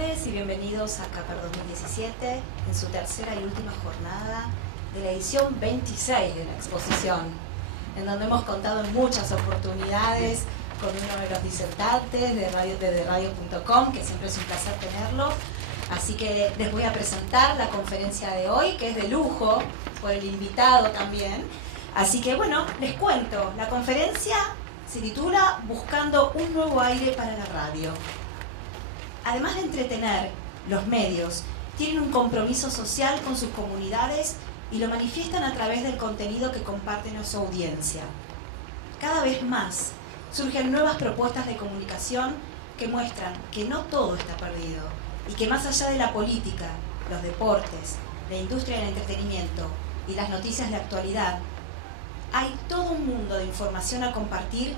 tardes y bienvenidos a Caper 2017 en su tercera y última jornada de la edición 26 de la exposición, en donde hemos contado en muchas oportunidades con uno de los disertantes de radio.com, que siempre es un placer tenerlo. Así que les voy a presentar la conferencia de hoy, que es de lujo, por el invitado también. Así que bueno, les cuento, la conferencia se titula Buscando un nuevo aire para la radio. Además de entretener, los medios tienen un compromiso social con sus comunidades y lo manifiestan a través del contenido que comparten a su audiencia. Cada vez más surgen nuevas propuestas de comunicación que muestran que no todo está perdido y que más allá de la política, los deportes, la industria del entretenimiento y las noticias de actualidad, hay todo un mundo de información a compartir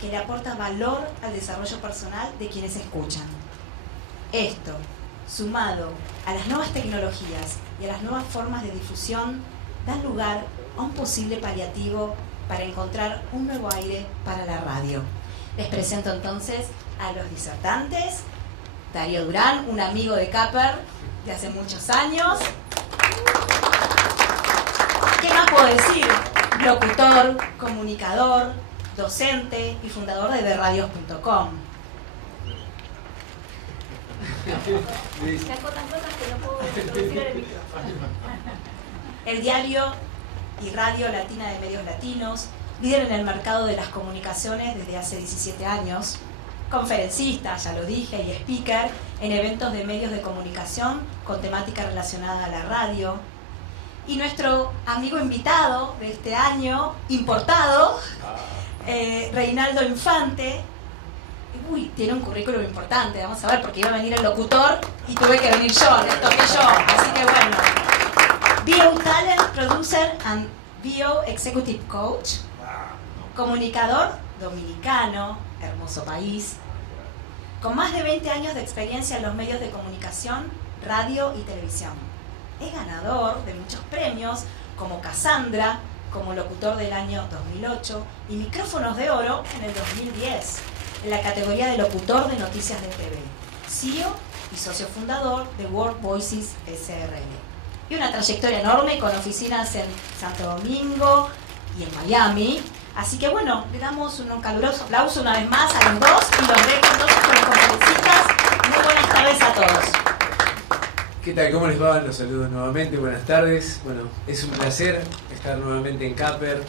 que le aporta valor al desarrollo personal de quienes escuchan. Esto, sumado a las nuevas tecnologías y a las nuevas formas de difusión, dan lugar a un posible paliativo para encontrar un nuevo aire para la radio. Les presento entonces a los disertantes. Darío Durán, un amigo de Caper de hace muchos años. ¿Qué más puedo decir? Locutor, comunicador, docente y fundador de derradios.com. Saco tan cosas que no puedo introducir en el micrófono. El diario y radio latina de Medios Latinos, líder en el mercado de las comunicaciones desde hace 17 años, conferencista, ya lo dije, y speaker en eventos de medios de comunicación con temática relacionada a la radio. Y nuestro amigo invitado de este año, importado, Reinaldo Infante. Uy, tiene un currículum importante, vamos a ver, porque iba a venir el locutor y tuve que venir yo, le toqué yo, así que bueno. Bio Talent Producer and Bio Executive Coach, comunicador dominicano, hermoso país, con más de 20 años de experiencia en los medios de comunicación, radio y televisión. Es ganador de muchos premios, como Cassandra, como locutor del año 2008, y Micrófonos de Oro en el 2010, en la categoría de locutor de noticias de TV, CEO y socio fundador de World Voices SRL. Y una trayectoria enorme con oficinas en Santo Domingo y en Miami. Así que bueno, le damos un caluroso aplauso una vez más a los dos y los dejo entonces con las conferencistas. Muy buenas tardes a todos. ¿Qué tal? ¿Cómo les va? Los saludo nuevamente, buenas tardes. Bueno, es un placer estar nuevamente en Caper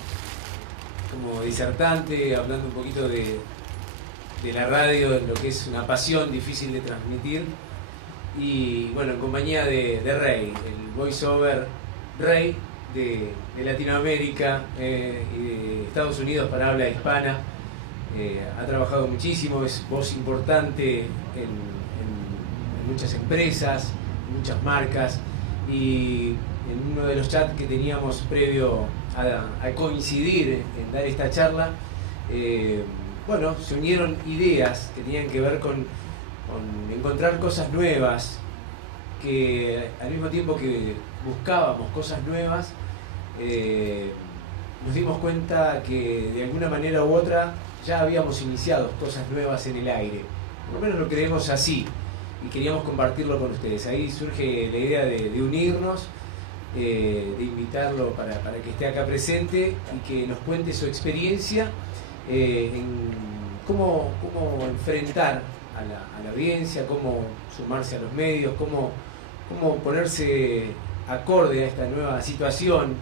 como disertante, hablando un poquito de la radio, lo que es una pasión difícil de transmitir. Y bueno, en compañía de Rey, el voiceover Rey de Latinoamérica y de Estados Unidos para habla hispana. Ha trabajado muchísimo, es voz importante en muchas empresas, muchas marcas, y en uno de los chats que teníamos previo a coincidir en dar esta charla, bueno, se unieron ideas que tenían que ver con encontrar cosas nuevas, que al mismo tiempo que buscábamos cosas nuevas, nos dimos cuenta que de alguna manera u otra ya habíamos iniciado cosas nuevas en el aire, por lo menos lo creemos así, y queríamos compartirlo con ustedes. Ahí surge la idea de unirnos, de invitarlo para que esté acá presente y que nos cuente su experiencia en cómo enfrentar a la audiencia, cómo sumarse a los medios, cómo ponerse acorde a esta nueva situación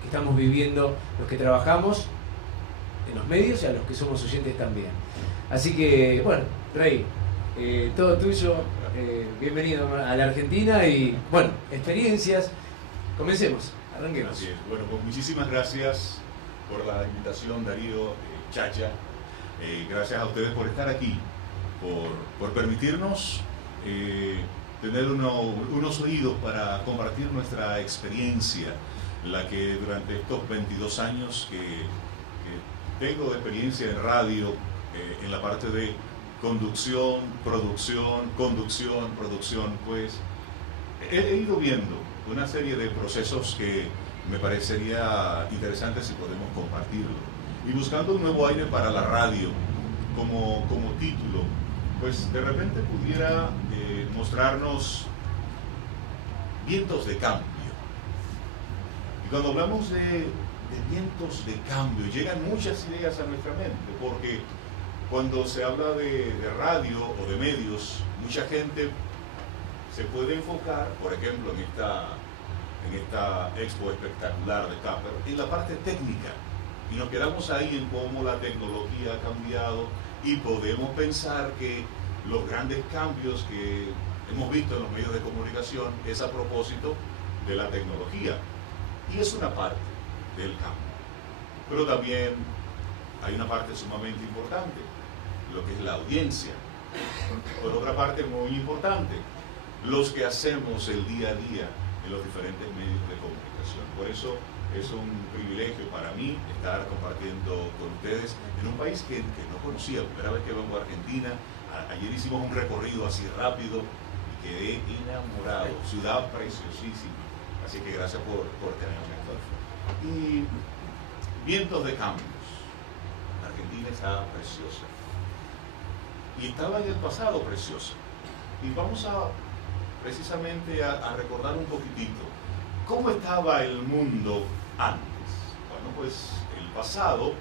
que estamos viviendo los que trabajamos en los medios y a los que somos oyentes también. Así que, bueno, Rey, todo tuyo, bienvenido a la Argentina y, bueno, experiencias. Comencemos, arranquemos. Así es. Bueno, pues muchísimas gracias por la invitación, Darío, Chacha. Gracias a ustedes por estar aquí, por permitirnos tener unos oídos para compartir nuestra experiencia, la que durante estos 22 años que tengo de experiencia en radio, en la parte de conducción, producción, pues he ido viendo una serie de procesos que me parecería interesante si podemos compartirlo. Y buscando un nuevo aire para la radio, como título pues de repente pudiera mostrarnos vientos de cambio. Y cuando hablamos de vientos de cambio, llegan muchas ideas a nuestra mente, porque cuando se habla de radio o de medios, mucha gente se puede enfocar, por ejemplo, en esta expo espectacular de Capper, en la parte técnica, y nos quedamos ahí en cómo la tecnología ha cambiado, y podemos pensar que los grandes cambios que hemos visto en los medios de comunicación es a propósito de la tecnología, y es una parte del cambio. Pero también hay una parte sumamente importante, lo que es la audiencia. Por otra parte, muy importante, los que hacemos el día a día en los diferentes medios de comunicación. Por eso es un privilegio para mí estar compartiendo con ustedes en un país que no conocía. Primera vez que vengo a Argentina. Ayer hicimos un recorrido así rápido y quedé enamorado. Ciudad preciosísima. Así que gracias por tenerme, Adolfo. Y vientos de cambios. Argentina está preciosa. Y estaba en el pasado preciosa. Y vamos precisamente a recordar un poquitito cómo estaba el mundo antes. Bueno, pues el pasado,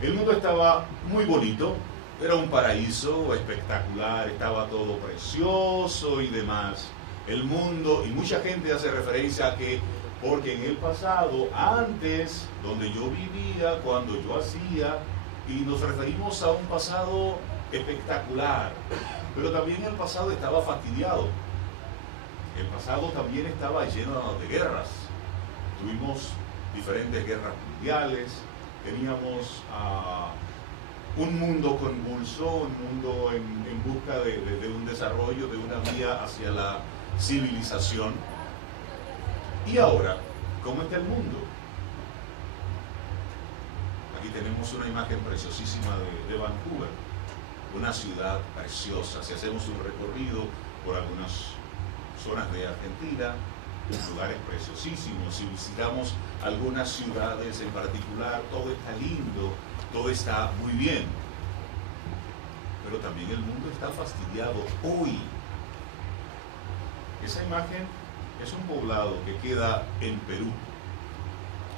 el mundo estaba muy bonito, era un paraíso espectacular, estaba todo precioso y demás. El mundo, y mucha gente hace referencia a que, porque en el pasado, antes, donde yo vivía, cuando yo hacía, y nos referimos a un pasado espectacular, pero también el pasado estaba fastidiado. El pasado también estaba lleno de guerras. Tuvimos diferentes guerras mundiales, teníamos un mundo convulso, un mundo en busca de un desarrollo, de una vía hacia la civilización. Y ahora, ¿cómo está el mundo? Aquí tenemos una imagen preciosísima de Vancouver, una ciudad preciosa. Si hacemos un recorrido por algunas zonas de Argentina, lugares preciosísimos, si visitamos algunas ciudades en particular, todo está lindo, todo está muy bien. Pero también el mundo está fastidiado hoy. Esa imagen es un poblado que queda en Perú,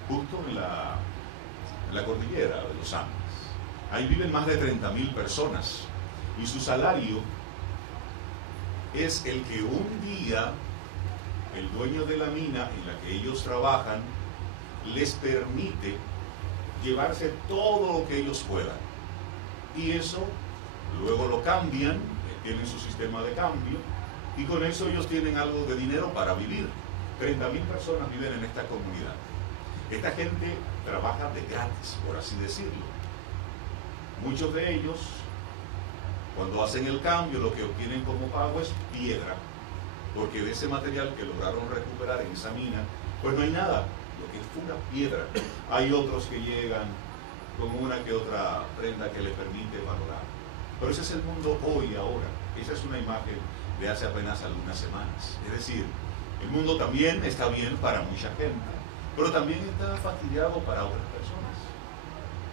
justo en la cordillera de los Andes. Ahí viven más de 30.000 personas y su salario es el que un día el dueño de la mina en la que ellos trabajan les permite llevarse todo lo que ellos puedan. Y eso luego lo cambian, tienen su sistema de cambio, y con eso ellos tienen algo de dinero para vivir. 30.000 personas viven en esta comunidad. Esta gente trabaja de gratis, por así decirlo. Muchos de ellos, cuando hacen el cambio, lo que obtienen como pago es piedra, porque de ese material que lograron recuperar en esa mina, pues no hay nada, lo que es pura piedra. Hay otros que llegan con una que otra prenda que les permite valorar. Pero ese es el mundo hoy, ahora. Esa es una imagen de hace apenas algunas semanas. Es decir, el mundo también está bien para mucha gente, pero también está fastidiado para otras personas.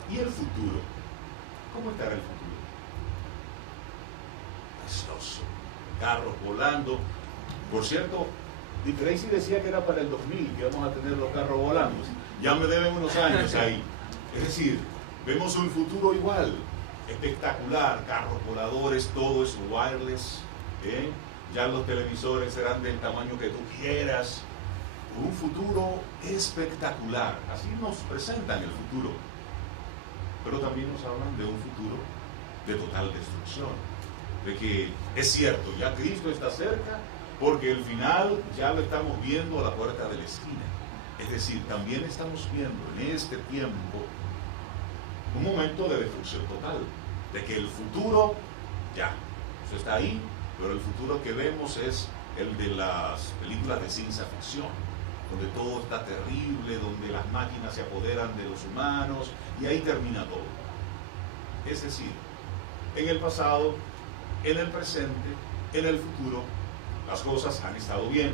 ¿Y el futuro? ¿Cómo estará el futuro? Precioso. Carros volando. Por cierto, Tracy decía que era para el 2000 que vamos a tener los carros volando. Ya me deben unos años ahí. Es decir, vemos un futuro igual, espectacular, carros voladores, todo es wireless, ya los televisores serán del tamaño que tú quieras. Un futuro espectacular. Así nos presentan el futuro. Pero también nos hablan de un futuro de total destrucción. De que es cierto, ya Cristo está cerca, porque el final ya lo estamos viendo a la puerta de la esquina. Es decir, también estamos viendo en este tiempo un momento de destrucción total. De que el futuro, ya, eso está ahí, pero el futuro que vemos es el de las películas de ciencia ficción, donde todo está terrible, donde las máquinas se apoderan de los humanos, y ahí termina todo. Es decir, en el pasado, en el presente, en el futuro, las cosas han estado bien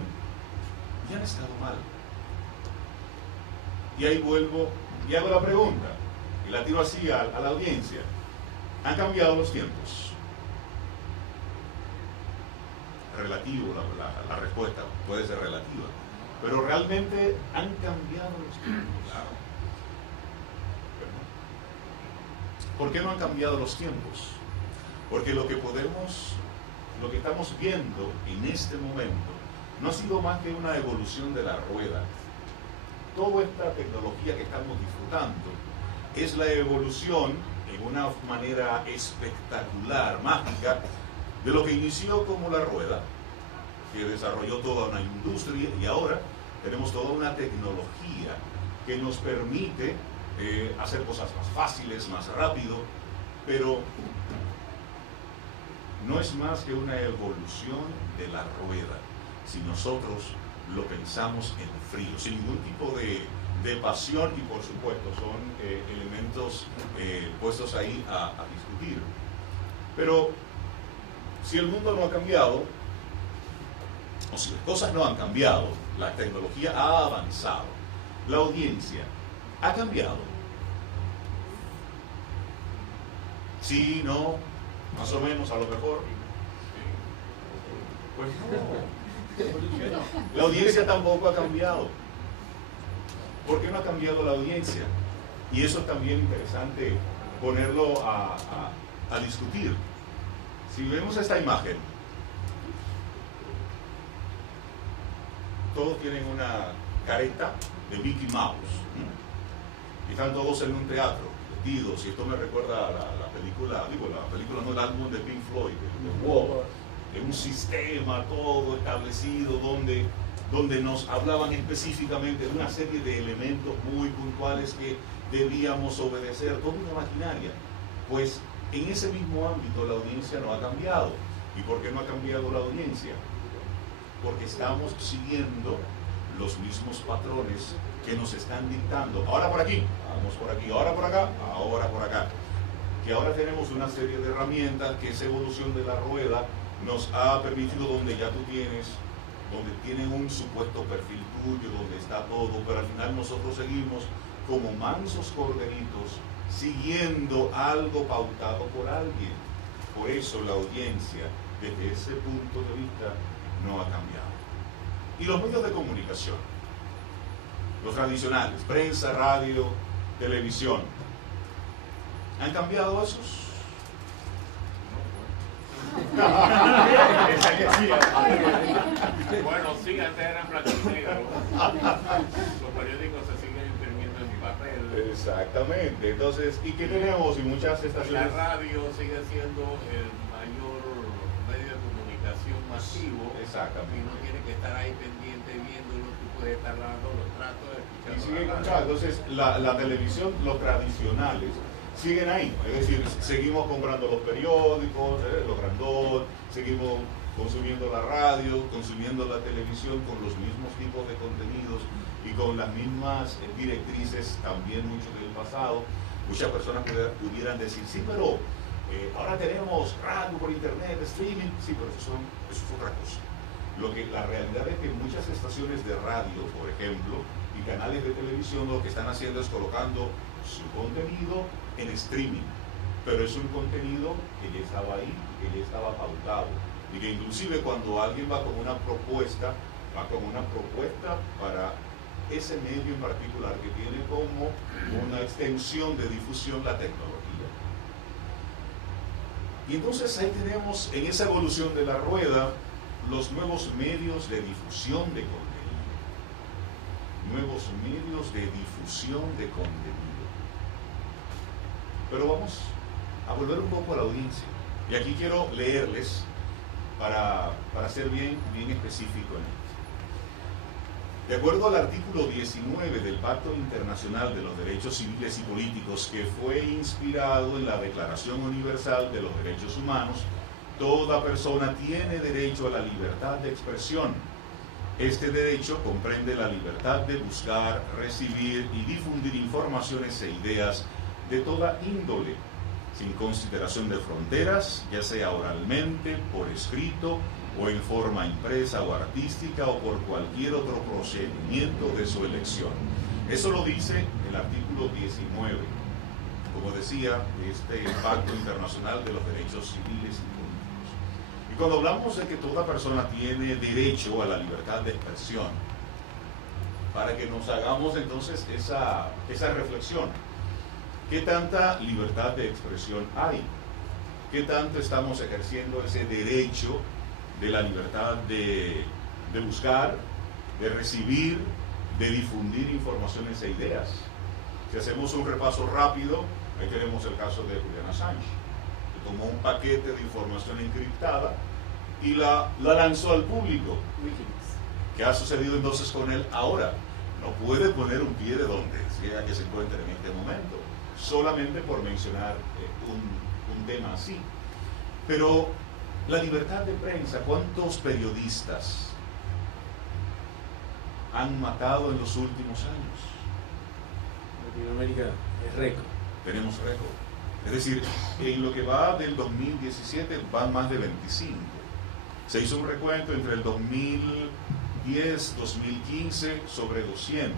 y han estado mal. Y ahí vuelvo y hago la pregunta, y la tiro así a la audiencia. Han cambiado los tiempos. relativo, la respuesta puede ser relativa, pero realmente han cambiado los tiempos. Claro. ¿Por qué no han cambiado los tiempos? Porque lo que estamos viendo en este momento no ha sido más que una evolución de la rueda. Toda esta tecnología que estamos disfrutando es la evolución en una manera espectacular, mágica, de lo que inició como la rueda, que desarrolló toda una industria, y ahora tenemos toda una tecnología que nos permite hacer cosas más fáciles, más rápido, pero no es más que una evolución de la rueda, si nosotros lo pensamos en frío, sin ningún tipo de pasión, y por supuesto son elementos puestos ahí a discutir. Pero si el mundo no ha cambiado, o si las cosas no han cambiado, la tecnología ha avanzado, la audiencia ha cambiado. Sí, no, más o menos, a lo mejor. Pues no. La audiencia tampoco ha cambiado. ¿Por qué no ha cambiado la audiencia? Y eso es también interesante ponerlo a discutir. Si vemos esta imagen, todos tienen una careta de Mickey Mouse. Y están todos en un teatro, vestidos, y esto me recuerda a la película, no, el álbum de Pink Floyd, de Wall, de un sistema todo establecido donde nos hablaban específicamente de una serie de elementos muy puntuales que debíamos obedecer, toda una maquinaria. Pues en ese mismo ámbito la audiencia no ha cambiado. ¿Y por qué no ha cambiado la audiencia? Porque estamos siguiendo los mismos patrones que nos están dictando. Ahora por aquí, vamos por aquí, ahora por acá, ahora por acá. Que ahora tenemos una serie de herramientas que esa evolución de la rueda nos ha permitido, donde ya tú tienes, donde tienen un supuesto perfil tuyo, donde está todo, pero al final nosotros seguimos como mansos corderitos siguiendo algo pautado por alguien. Por eso la audiencia, desde ese punto de vista, no ha cambiado. Y los medios de comunicación, los tradicionales, prensa, radio, televisión, ¿han cambiado esos? Bueno, sí, antes eran blanco y negro. Los periódicos se siguen imprimiendo en papel. Exactamente. Entonces, ¿y qué tenemos? Y muchas estaciones. La radio sigue siendo el mayor medio de comunicación masivo. Exactamente. Y no tiene que estar ahí pendiente viéndolo, tú puedes estar dando los tratos, Y escuchando. sigue escuchando. Entonces, la televisión, los tradicionales, siguen ahí. Es decir, seguimos comprando los periódicos, los grandotes, seguimos consumiendo la radio, consumiendo la televisión con los mismos tipos de contenidos y con las mismas directrices también mucho del pasado. Muchas personas pudieran decir, sí, pero ahora tenemos radio por internet, streaming. Sí, pero eso es otra cosa. La realidad es que muchas estaciones de radio, por ejemplo, y canales de televisión, lo que están haciendo es colocando su contenido en streaming, pero es un contenido que ya estaba ahí, que ya estaba pautado, y que inclusive cuando alguien va con una propuesta para ese medio en particular que tiene como una extensión de difusión la tecnología. Y entonces ahí tenemos en esa evolución de la rueda los nuevos medios de difusión de contenido. Nuevos medios de difusión de contenido. Pero vamos a volver un poco a la audiencia. Y aquí quiero leerles para ser bien específico en esto. De acuerdo al artículo 19 del Pacto Internacional de los Derechos Civiles y Políticos, que fue inspirado en la Declaración Universal de los Derechos Humanos, toda persona tiene derecho a la libertad de expresión. Este derecho comprende la libertad de buscar, recibir y difundir informaciones e ideas de toda índole, sin consideración de fronteras, ya sea oralmente, por escrito, o en forma impresa o artística, o por cualquier otro procedimiento de su elección. Eso lo dice el artículo 19, como decía, de este Pacto Internacional de los Derechos Civiles y Políticos. Y cuando hablamos de que toda persona tiene derecho a la libertad de expresión, para que nos hagamos entonces esa reflexión, ¿qué tanta libertad de expresión hay? ¿Qué tanto estamos ejerciendo ese derecho de la libertad de buscar, de recibir, de difundir informaciones e ideas? Si hacemos un repaso rápido, ahí tenemos el caso de Julian Assange, que tomó un paquete de información encriptada y la lanzó al público. ¿Qué ha sucedido entonces con él ahora? No puede poner un pie de donde sea que se encuentre en este momento, solamente por mencionar un tema así. Pero la libertad de prensa, ¿cuántos periodistas han matado en los últimos años? Latinoamérica es récord. Tenemos récord. Es decir, en lo que va del 2017 van más de 25. Se hizo un recuento entre el 2010, 2015 sobre 200.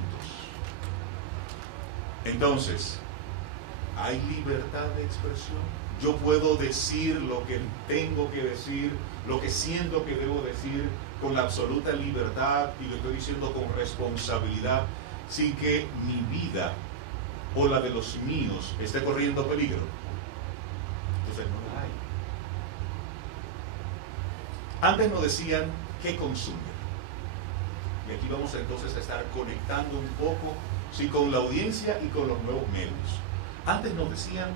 Entonces, ¿hay libertad de expresión? Yo puedo decir lo que tengo que decir, lo que siento que debo decir con la absoluta libertad, y lo estoy diciendo con responsabilidad, sin que mi vida o la de los míos esté corriendo peligro. Entonces no la hay. Antes nos decían qué consumir. Y aquí vamos entonces a estar conectando un poco, sí, con la audiencia y con los nuevos medios. Antes nos decían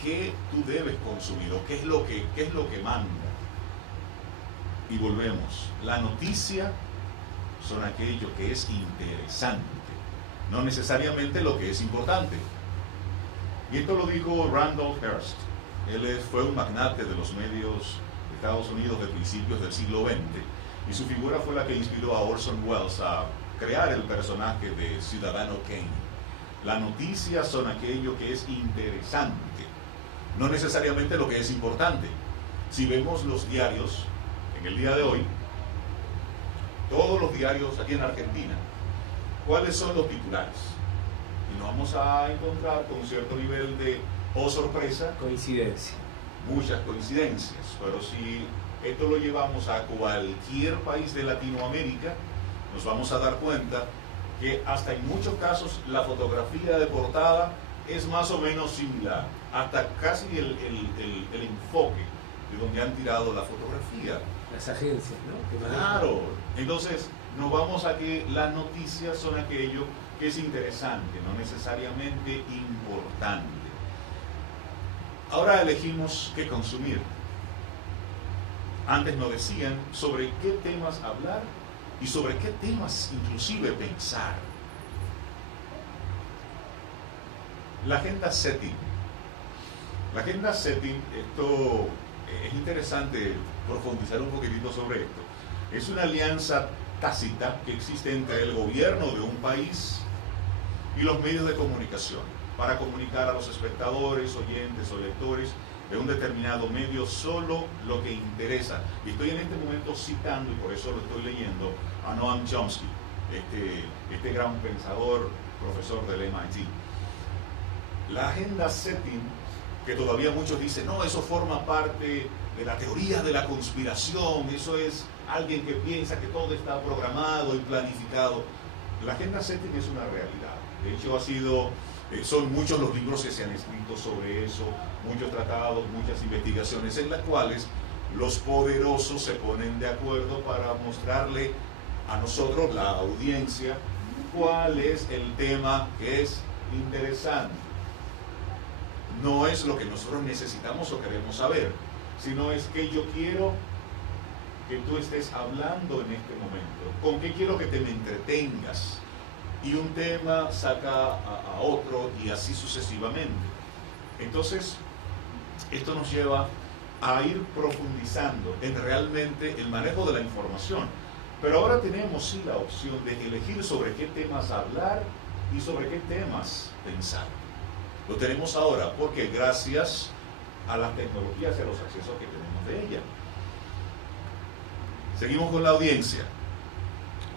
qué tú debes consumir o qué es lo que manda. Y volvemos. La noticia son aquello que es interesante, no necesariamente lo que es importante. Y esto lo dijo Randolph Hearst. Él fue un magnate de los medios de Estados Unidos de principios del siglo XX, y su figura fue la que inspiró a Orson Welles a crear el personaje de Ciudadano Kane. La noticia son aquello que es interesante, no necesariamente lo que es importante. Si vemos los diarios en el día de hoy, todos los diarios aquí en Argentina, ¿cuáles son los titulares? Y nos vamos a encontrar con un cierto nivel de, oh sorpresa, Coincidencia. muchas coincidencias. Pero si esto lo llevamos a cualquier país de Latinoamérica, nos vamos a dar cuenta que hasta en muchos casos la fotografía de portada es más o menos similar, hasta casi el enfoque de donde han tirado la fotografía. Las agencias, ¿no? Que manejan. Claro, entonces nos vamos a que las noticias son aquello que es interesante, no necesariamente importante. Ahora elegimos qué consumir. Antes nos decían sobre qué temas hablar y sobre qué temas inclusive pensar. La agenda setting. La agenda setting, esto es interesante profundizar un poquitito sobre esto. Es una alianza tácita que existe entre el gobierno de un país y los medios de comunicación para comunicar a los espectadores, oyentes o lectores de un determinado medio solo lo que interesa. Y estoy en este momento citando, y por eso lo estoy leyendo, a Noam Chomsky, este gran pensador, profesor del MIT. La agenda setting, que todavía muchos dicen, no, eso forma parte de la teoría de la conspiración, eso es alguien que piensa que todo está programado y planificado. La agenda setting es una realidad. De hecho, son muchos los libros que se han escrito sobre eso, muchos tratados, muchas investigaciones en las cuales los poderosos se ponen de acuerdo para mostrarle a nosotros, la audiencia, cuál es el tema que es interesante. No es lo que nosotros necesitamos o queremos saber, sino es que yo quiero que tú estés hablando en este momento, con qué quiero que te me entretengas. Y un tema saca a otro y así sucesivamente. Entonces, esto nos lleva a ir profundizando en realmente el manejo de la información. Pero ahora tenemos sí la opción de elegir sobre qué temas hablar y sobre qué temas pensar. Lo tenemos ahora porque gracias a las tecnologías y a los accesos que tenemos de ella. Seguimos con la audiencia.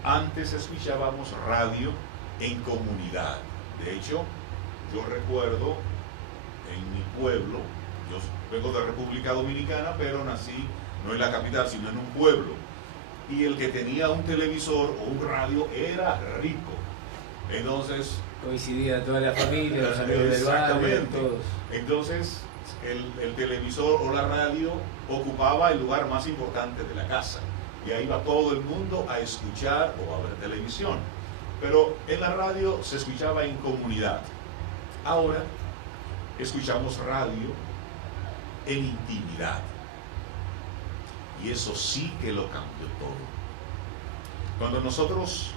Antes escuchábamos radio en comunidad. De hecho, yo recuerdo en mi pueblo, yo vengo de República Dominicana, pero nací no en la capital, sino en un pueblo. Y el que tenía un televisor o un radio era rico. Entonces... coincidía toda la familia, los amigos del barrio, todos. Entonces, el televisor o la radio ocupaba el lugar más importante de la casa. Y ahí iba todo el mundo a escuchar o a ver televisión. Pero en la radio se escuchaba en comunidad. Ahora escuchamos radio en intimidad. Y eso sí que lo cambió todo. Cuando nosotros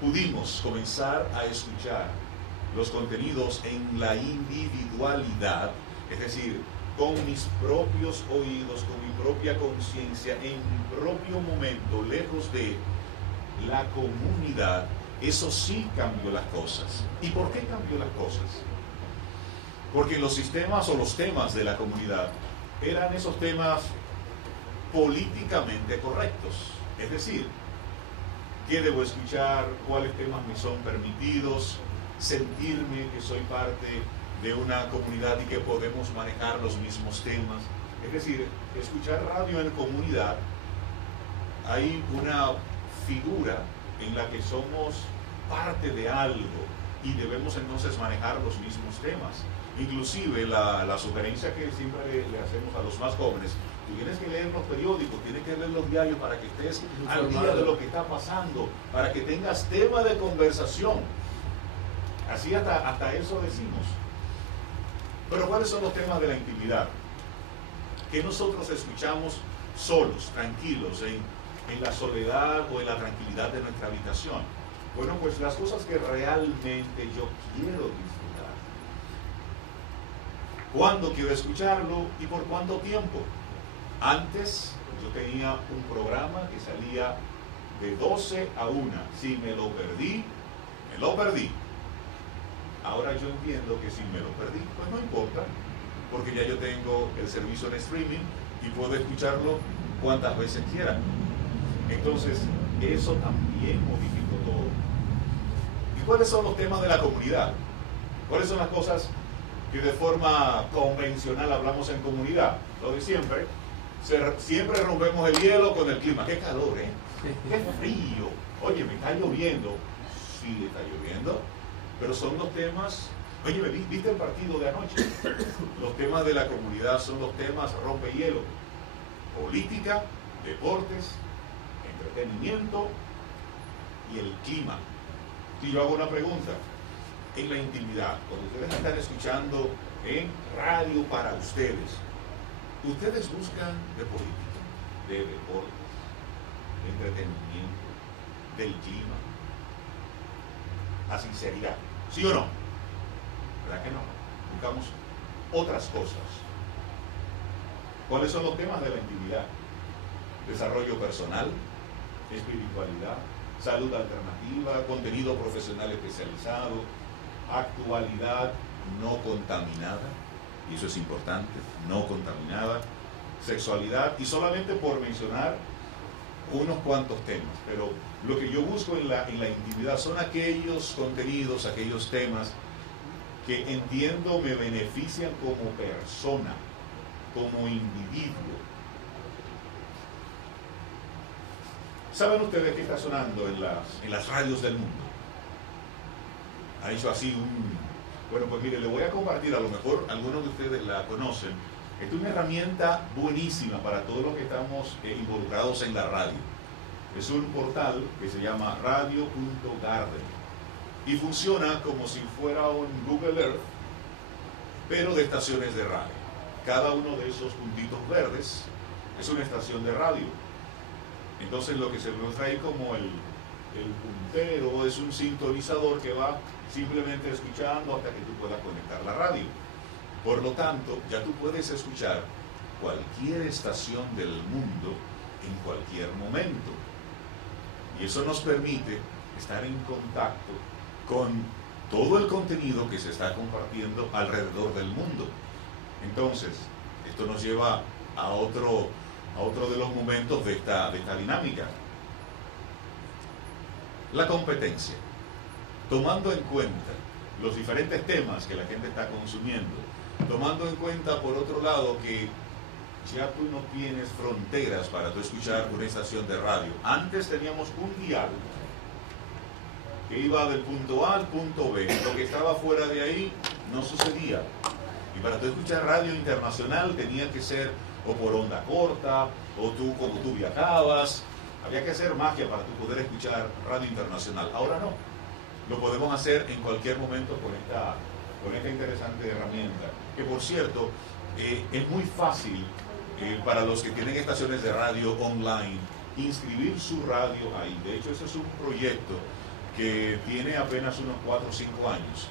pudimos comenzar a escuchar los contenidos en la individualidad, es decir, con mis propios oídos, con mi propia conciencia, en mi propio momento, lejos de la comunidad, eso sí cambió las cosas. ¿Y por qué cambió las cosas? Porque los sistemas o los temas de la comunidad eran esos temas políticamente correctos. Es decir, ¿qué debo escuchar? ¿Cuáles temas me son permitidos? Sentirme que soy parte de una comunidad y que podemos manejar los mismos temas. Es decir, escuchar radio en comunidad, hay una figura en la que somos parte de algo y debemos entonces manejar los mismos temas. Inclusive la sugerencia que siempre le hacemos a los más jóvenes: tú tienes que leer los periódicos, tienes que leer los diarios para que estés al día de lo que está pasando, para que tengas tema de conversación. Así hasta eso decimos. Pero ¿cuáles son los temas de la intimidad? Que nosotros escuchamos solos, tranquilos, en la soledad o en la tranquilidad de nuestra habitación. Bueno, pues las cosas que realmente yo quiero disfrutar. ¿Cuándo quiero escucharlo y por cuánto tiempo? Antes yo tenía un programa que salía de 12 a 1. Si me lo perdí, me lo perdí. Ahora yo entiendo que si me lo perdí, pues no importa, porque ya yo tengo el servicio en streaming y puedo escucharlo cuantas veces quiera. Entonces, eso también modificó todo. ¿Y cuáles son los temas de la comunidad? ¿Cuáles son las cosas que de forma convencional hablamos en comunidad? Lo de siempre. Siempre rompemos el hielo con el clima. ¡Qué calor, eh! ¡Qué frío! Oye, me está lloviendo. Sí, está lloviendo. Pero son los temas... Oye, ¿viste el partido de anoche? Los temas de la comunidad son los temas rompehielo. Política, deportes, entretenimiento y el clima. Y yo hago una pregunta. En la intimidad, cuando ustedes están escuchando en radio para ustedes, ustedes buscan de política, de deportes, de entretenimiento, del clima, a sinceridad. ¿Sí o no? ¿Verdad que no? Buscamos otras cosas. ¿Cuáles son los temas de la intimidad? Desarrollo personal, espiritualidad, salud alternativa, contenido profesional especializado, actualidad no contaminada, y eso es importante, no contaminada, sexualidad, y solamente por mencionar unos cuantos temas. Pero lo que yo busco en la intimidad son aquellos contenidos, aquellos temas que entiendo me benefician como persona, como individuo. ¿Saben ustedes qué está sonando en las radios del mundo? Ha hecho así Bueno, pues mire, le voy a compartir, a lo mejor algunos de ustedes la conocen. Esta es una herramienta buenísima para todos los que estamos involucrados en la radio. Es un portal que se llama radio.garden y funciona como si fuera un Google Earth, pero de estaciones de radio. Cada uno de esos puntitos verdes es una estación de radio. Entonces lo que se muestra ahí como el puntero es un sintonizador que va simplemente escuchando hasta que tú puedas conectar la radio. Por lo tanto, ya tú puedes escuchar cualquier estación del mundo en cualquier momento. Y eso nos permite estar en contacto con todo el contenido que se está compartiendo alrededor del mundo. Entonces, esto nos lleva a otro de los momentos de esta dinámica. La competencia. Tomando en cuenta los diferentes temas que la gente está consumiendo, tomando en cuenta, por otro lado, que ya tú no tienes fronteras para tú escuchar una estación de radio. Antes teníamos un dial que iba del punto A al punto B. Lo que estaba fuera de ahí no sucedía. Y para tú escuchar radio internacional tenía que ser o por onda corta, o tú cuando tú viajabas. Había que hacer magia para tú poder escuchar radio internacional. Ahora no. Lo podemos hacer en cualquier momento con esta interesante herramienta. Que por cierto, es muy fácil para los que tienen estaciones de radio online inscribir su radio ahí. De hecho, ese es un proyecto que tiene apenas unos 4 o 5 años,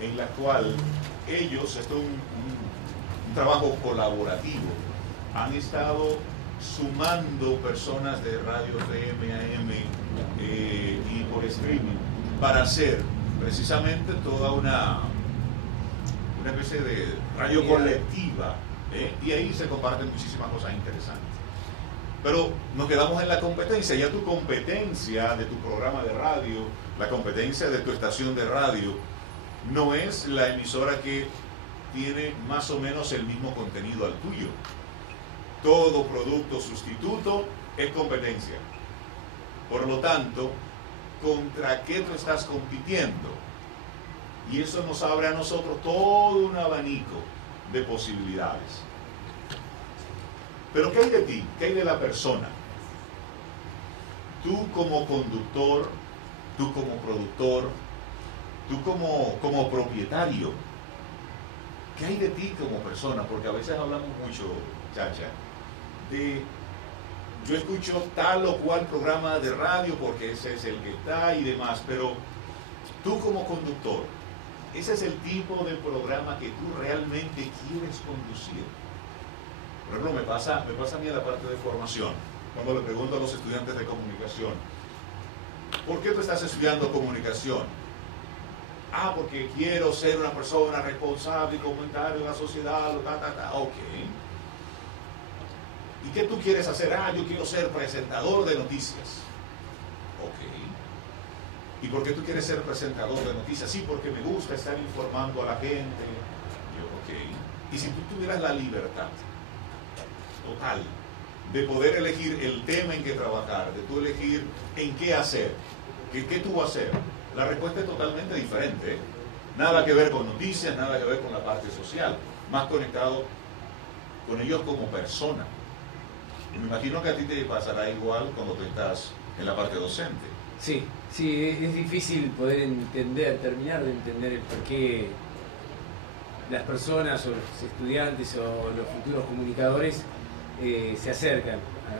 en la cual ellos, esto es un trabajo colaborativo, han estado sumando personas de radio FM, AM y por streaming para hacer precisamente toda una especie de radio colectiva, y ahí se comparten muchísimas cosas interesantes. Pero nos quedamos en la competencia. Ya tu competencia de tu programa de radio, la competencia de tu estación de radio, no es la emisora que tiene más o menos el mismo contenido al tuyo. Todo producto sustituto es competencia. Por lo tanto, ¿contra qué tú estás compitiendo? Y eso nos abre a nosotros todo un abanico de posibilidades. Pero ¿qué hay de ti? ¿Qué hay de la persona? Tú como conductor, tú como productor, tú como propietario, ¿qué hay de ti como persona? Porque a veces hablamos mucho, Chacha, de yo escucho tal o cual programa de radio porque ese es el que está y demás, pero tú como conductor, ese es el tipo de programa que tú realmente quieres conducir. Por ejemplo, me pasa a mí en la parte de formación, cuando le pregunto a los estudiantes de comunicación, ¿por qué tú estás estudiando comunicación? Ah, porque quiero ser una persona responsable y comunitaria en la sociedad, ok. ¿Y qué tú quieres hacer? Ah, yo quiero ser presentador de noticias. Ok. ¿Y por qué tú quieres ser presentador de noticias? Sí, porque me gusta estar informando a la gente. Yo, ok. Y si tú tuvieras la libertad total de poder elegir el tema en que trabajar, de tú elegir en qué hacer, ¿qué tú vas a hacer? La respuesta es totalmente diferente. Nada que ver con noticias, nada que ver con la parte social, más conectado con ellos como persona. Y me imagino que a ti te pasará igual cuando tú estás en la parte docente. Sí, es difícil poder terminar de entender el por qué las personas o los estudiantes o los futuros comunicadores se acercan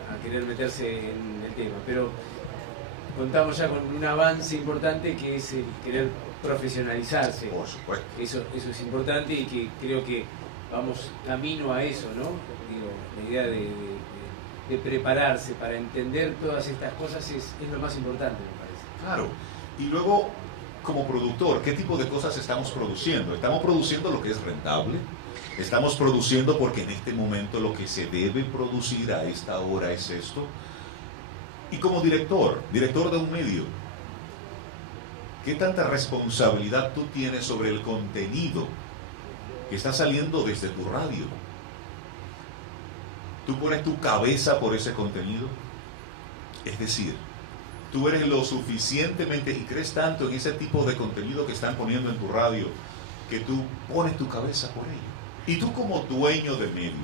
a querer meterse en el tema. Pero contamos ya con un avance importante que es el querer profesionalizarse. Por supuesto. Eso es importante y que creo que vamos camino a eso, ¿no? Digo, la idea de prepararse para entender todas estas cosas es lo más importante, me parece. Claro. Y luego, como productor, ¿qué tipo de cosas estamos produciendo? ¿Estamos produciendo lo que es rentable? ¿Estamos produciendo porque en este momento lo que se debe producir a esta hora es esto? Y como director de un medio, ¿qué tanta responsabilidad tú tienes sobre el contenido que está saliendo desde tu radio? ¿Tú pones tu cabeza por ese contenido? Es decir, tú eres lo suficientemente y crees tanto en ese tipo de contenido que están poniendo en tu radio que tú pones tu cabeza por ello. Y tú como dueño del medio,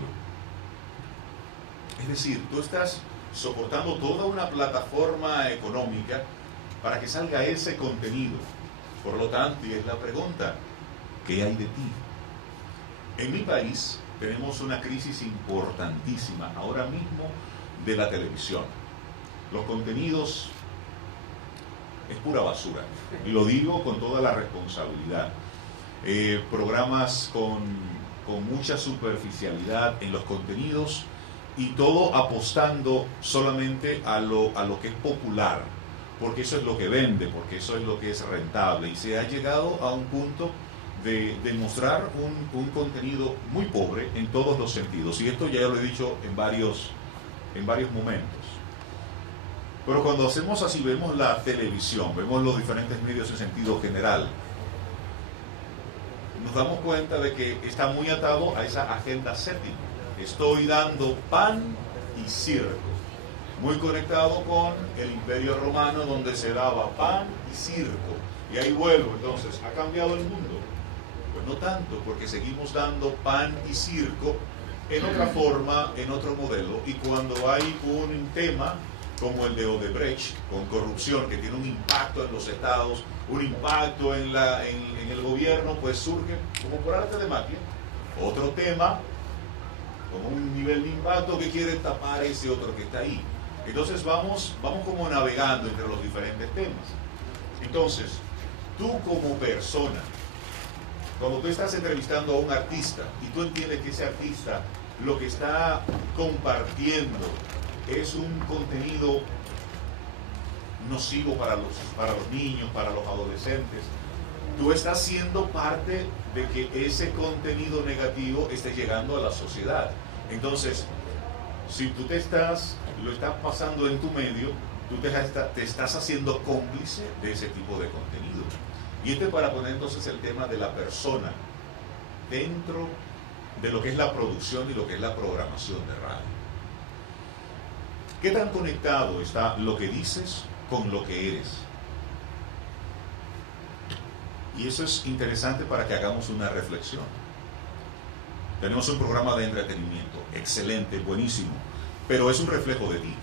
es decir, tú estás soportando toda una plataforma económica para que salga ese contenido. Por lo tanto, y es la pregunta, ¿qué hay de ti? En mi país tenemos una crisis importantísima ahora mismo de la televisión. Los contenidos es pura basura, y lo digo con toda la responsabilidad. Programas con mucha superficialidad en los contenidos y todo apostando solamente a lo que es popular, porque eso es lo que vende, porque eso es lo que es rentable, y se ha llegado a un punto de mostrar un contenido muy pobre en todos los sentidos, y esto ya lo he dicho en varios momentos. Pero cuando hacemos así, vemos la televisión, vemos los diferentes medios en sentido general, nos damos cuenta de que está muy atado a esa agenda 7, estoy dando pan y circo. Muy conectado con el Imperio Romano, donde se daba pan y circo. Y ahí vuelvo, entonces, ¿ha cambiado el mundo? Pues no tanto, porque seguimos dando pan y circo en otra forma, en otro modelo. Y cuando hay un tema como el de Odebrecht, con corrupción, que tiene un impacto en los estados, un impacto en el gobierno, pues surge, como por arte de magia, otro tema, con un nivel de impacto que quiere tapar ese otro que está ahí. Entonces vamos como navegando entre los diferentes temas. Entonces, tú como persona, cuando tú estás entrevistando a un artista y tú entiendes que ese artista lo que está compartiendo es un contenido nocivo para los niños, para los adolescentes, tú estás siendo parte de que ese contenido negativo esté llegando a la sociedad. Entonces, si tú lo estás pasando en tu medio, tú te estás haciendo cómplice de ese tipo de contenido. Y para poner entonces el tema de la persona dentro de lo que es la producción y lo que es la programación de radio. ¿Qué tan conectado está lo que dices con lo que eres? Y eso es interesante para que hagamos una reflexión. Tenemos un programa de entretenimiento, excelente, buenísimo, pero es un reflejo de ti,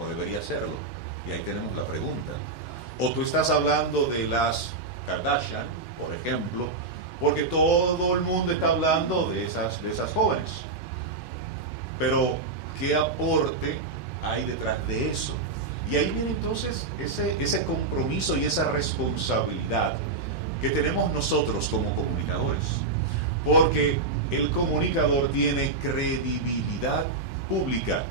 o debería serlo. Y ahí tenemos la pregunta. O tú estás hablando de las Kardashian, por ejemplo, porque todo el mundo está hablando de esas jóvenes. Pero, ¿qué aporte hay detrás de eso? Y ahí viene entonces ese compromiso y esa responsabilidad que tenemos nosotros como comunicadores. Porque el comunicador tiene credibilidad pública.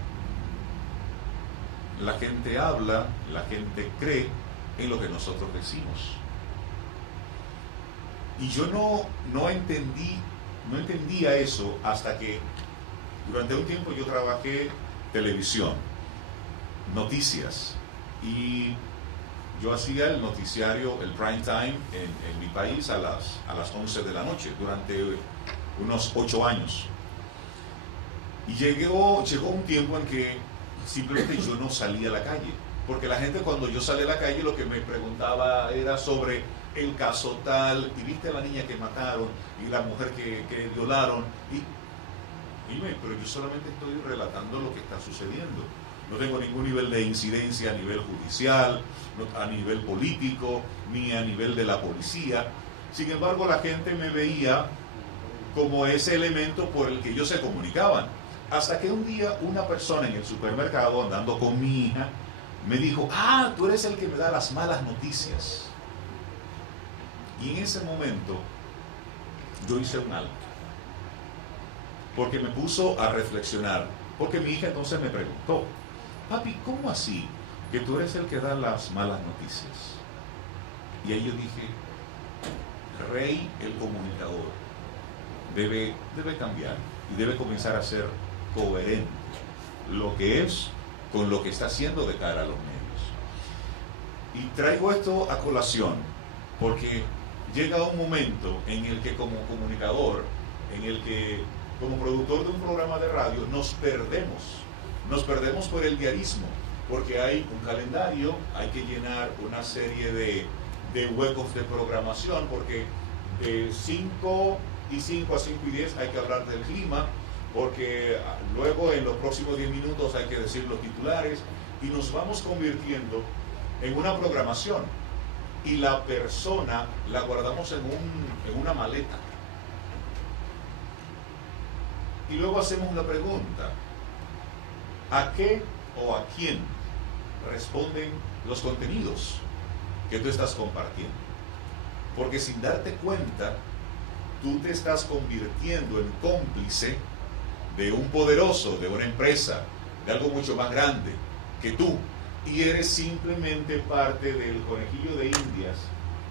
La gente habla, la gente cree en lo que nosotros decimos. Y yo no entendía eso hasta que durante un tiempo yo trabajé televisión, noticias, y yo hacía el noticiario, el prime time en mi país a las 11 de la noche durante unos 8 años. Y llegó un tiempo en que simplemente yo no salía a la calle, porque la gente cuando yo salía a la calle lo que me preguntaba era sobre el caso tal, y viste a la niña que mataron, y la mujer que violaron, pero yo solamente estoy relatando lo que está sucediendo. No tengo ningún nivel de incidencia a nivel judicial, a nivel político, ni a nivel de la policía. Sin embargo, la gente me veía como ese elemento por el que ellos se comunicaban. Hasta que un día una persona en el supermercado, andando con mi hija, me dijo, tú eres el que me da las malas noticias. Y en ese momento yo hice un alto, porque me puso a reflexionar, porque mi hija entonces me preguntó, papi, ¿cómo así que tú eres el que da las malas noticias? Y ahí yo dije, Rey, el comunicador, debe cambiar y debe comenzar a ser coherente lo que es con lo que está haciendo de cara a los medios. Y traigo esto a colación porque llega un momento en el que como comunicador, en el que como productor de un programa de radio nos perdemos por el diarismo, porque hay un calendario, hay que llenar una serie de huecos de programación, porque de 5 a 5 y 10 hay que hablar del clima, porque luego en los próximos 10 minutos hay que decir los titulares, y nos vamos convirtiendo en una programación, y la persona la guardamos en una maleta. Y luego hacemos la pregunta, ¿a qué o a quién responden los contenidos que tú estás compartiendo? Porque sin darte cuenta, tú te estás convirtiendo en cómplice de un poderoso, de una empresa, de algo mucho más grande que tú, y eres simplemente parte del conejillo de indias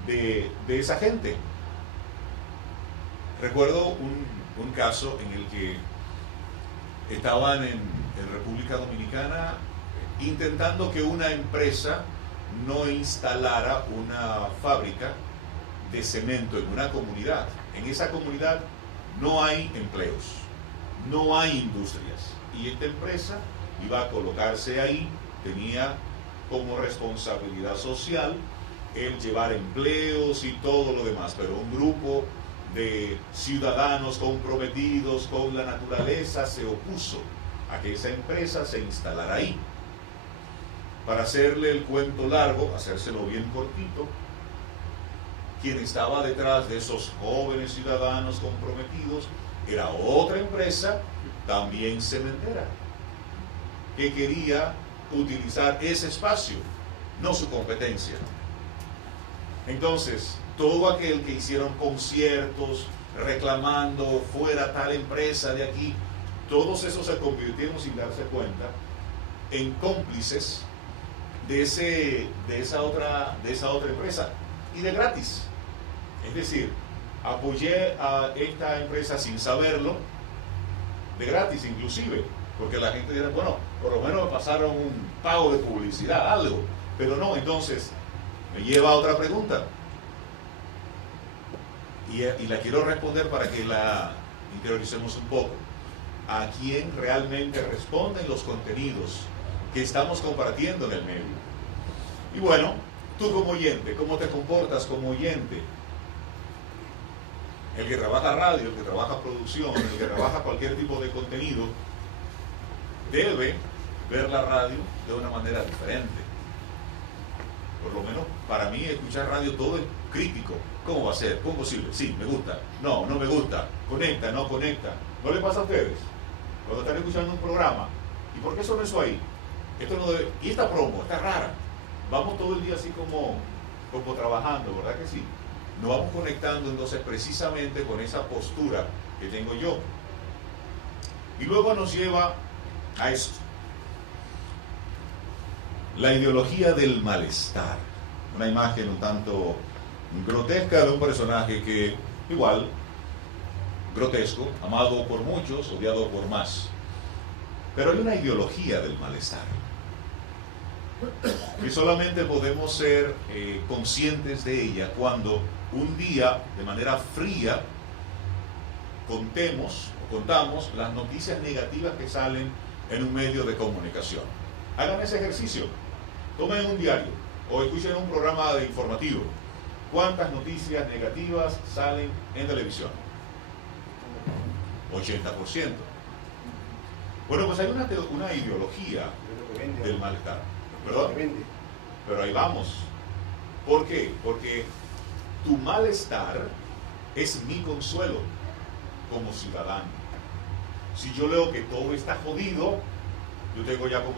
de esa gente. Recuerdo un caso en el que estaban en República Dominicana intentando que una empresa no instalara una fábrica de cemento en una comunidad. En esa comunidad no hay empleos, no hay industrias. Y esta empresa iba a colocarse ahí, tenía como responsabilidad social el llevar empleos y todo lo demás, pero un grupo de ciudadanos comprometidos con la naturaleza se opuso a que esa empresa se instalara ahí. Para hacerle el cuento largo, hacérselo bien cortito, quien estaba detrás de esos jóvenes ciudadanos comprometidos era otra empresa, también cementera, que quería utilizar ese espacio, no su competencia. Entonces, todo aquel que hicieron conciertos reclamando fuera tal empresa de aquí, todos esos se convirtieron sin darse cuenta en cómplices de esa otra empresa, y de gratis. Es decir, apoyé a esta empresa sin saberlo, de gratis inclusive, porque la gente dirá, bueno, por lo menos me pasaron un pago de publicidad, algo, pero no. Entonces me lleva a otra pregunta, y la quiero responder para que la interioricemos un poco. ¿A quién realmente responden los contenidos que estamos compartiendo en el medio? Y bueno, tú como oyente, ¿cómo te comportas como oyente? El que trabaja radio, el que trabaja producción, el que trabaja cualquier tipo de contenido, debe ver la radio de una manera diferente. Por lo menos para mí escuchar radio todo es crítico. ¿Cómo va a ser? ¿Cómo es posible? Sí, me gusta. No, no me gusta. Conecta, no conecta. ¿No le pasa a ustedes? Cuando están escuchando un programa, ¿y por qué sonó eso ahí? Esto no debe... Y esta promo, está rara. Vamos todo el día así como trabajando, ¿verdad que sí? Nos vamos conectando entonces precisamente con esa postura que tengo yo. Y luego nos lleva a esto. La ideología del malestar. Una imagen un tanto grotesca de un personaje que, igual, grotesco, amado por muchos, odiado por más. Pero hay una ideología del malestar, que solamente podemos ser conscientes de ella cuando un día, de manera fría, contamos las noticias negativas que salen en un medio de comunicación. Hagan ese ejercicio. Tomen un diario o escuchen un programa de informativo. ¿Cuántas noticias negativas salen en televisión? 80%. Bueno, pues hay una ideología del malestar. ¿Perdón? Pero ahí vamos. ¿Por qué? Porque tu malestar es mi consuelo como ciudadano. Si yo leo que todo está jodido, yo tengo ya como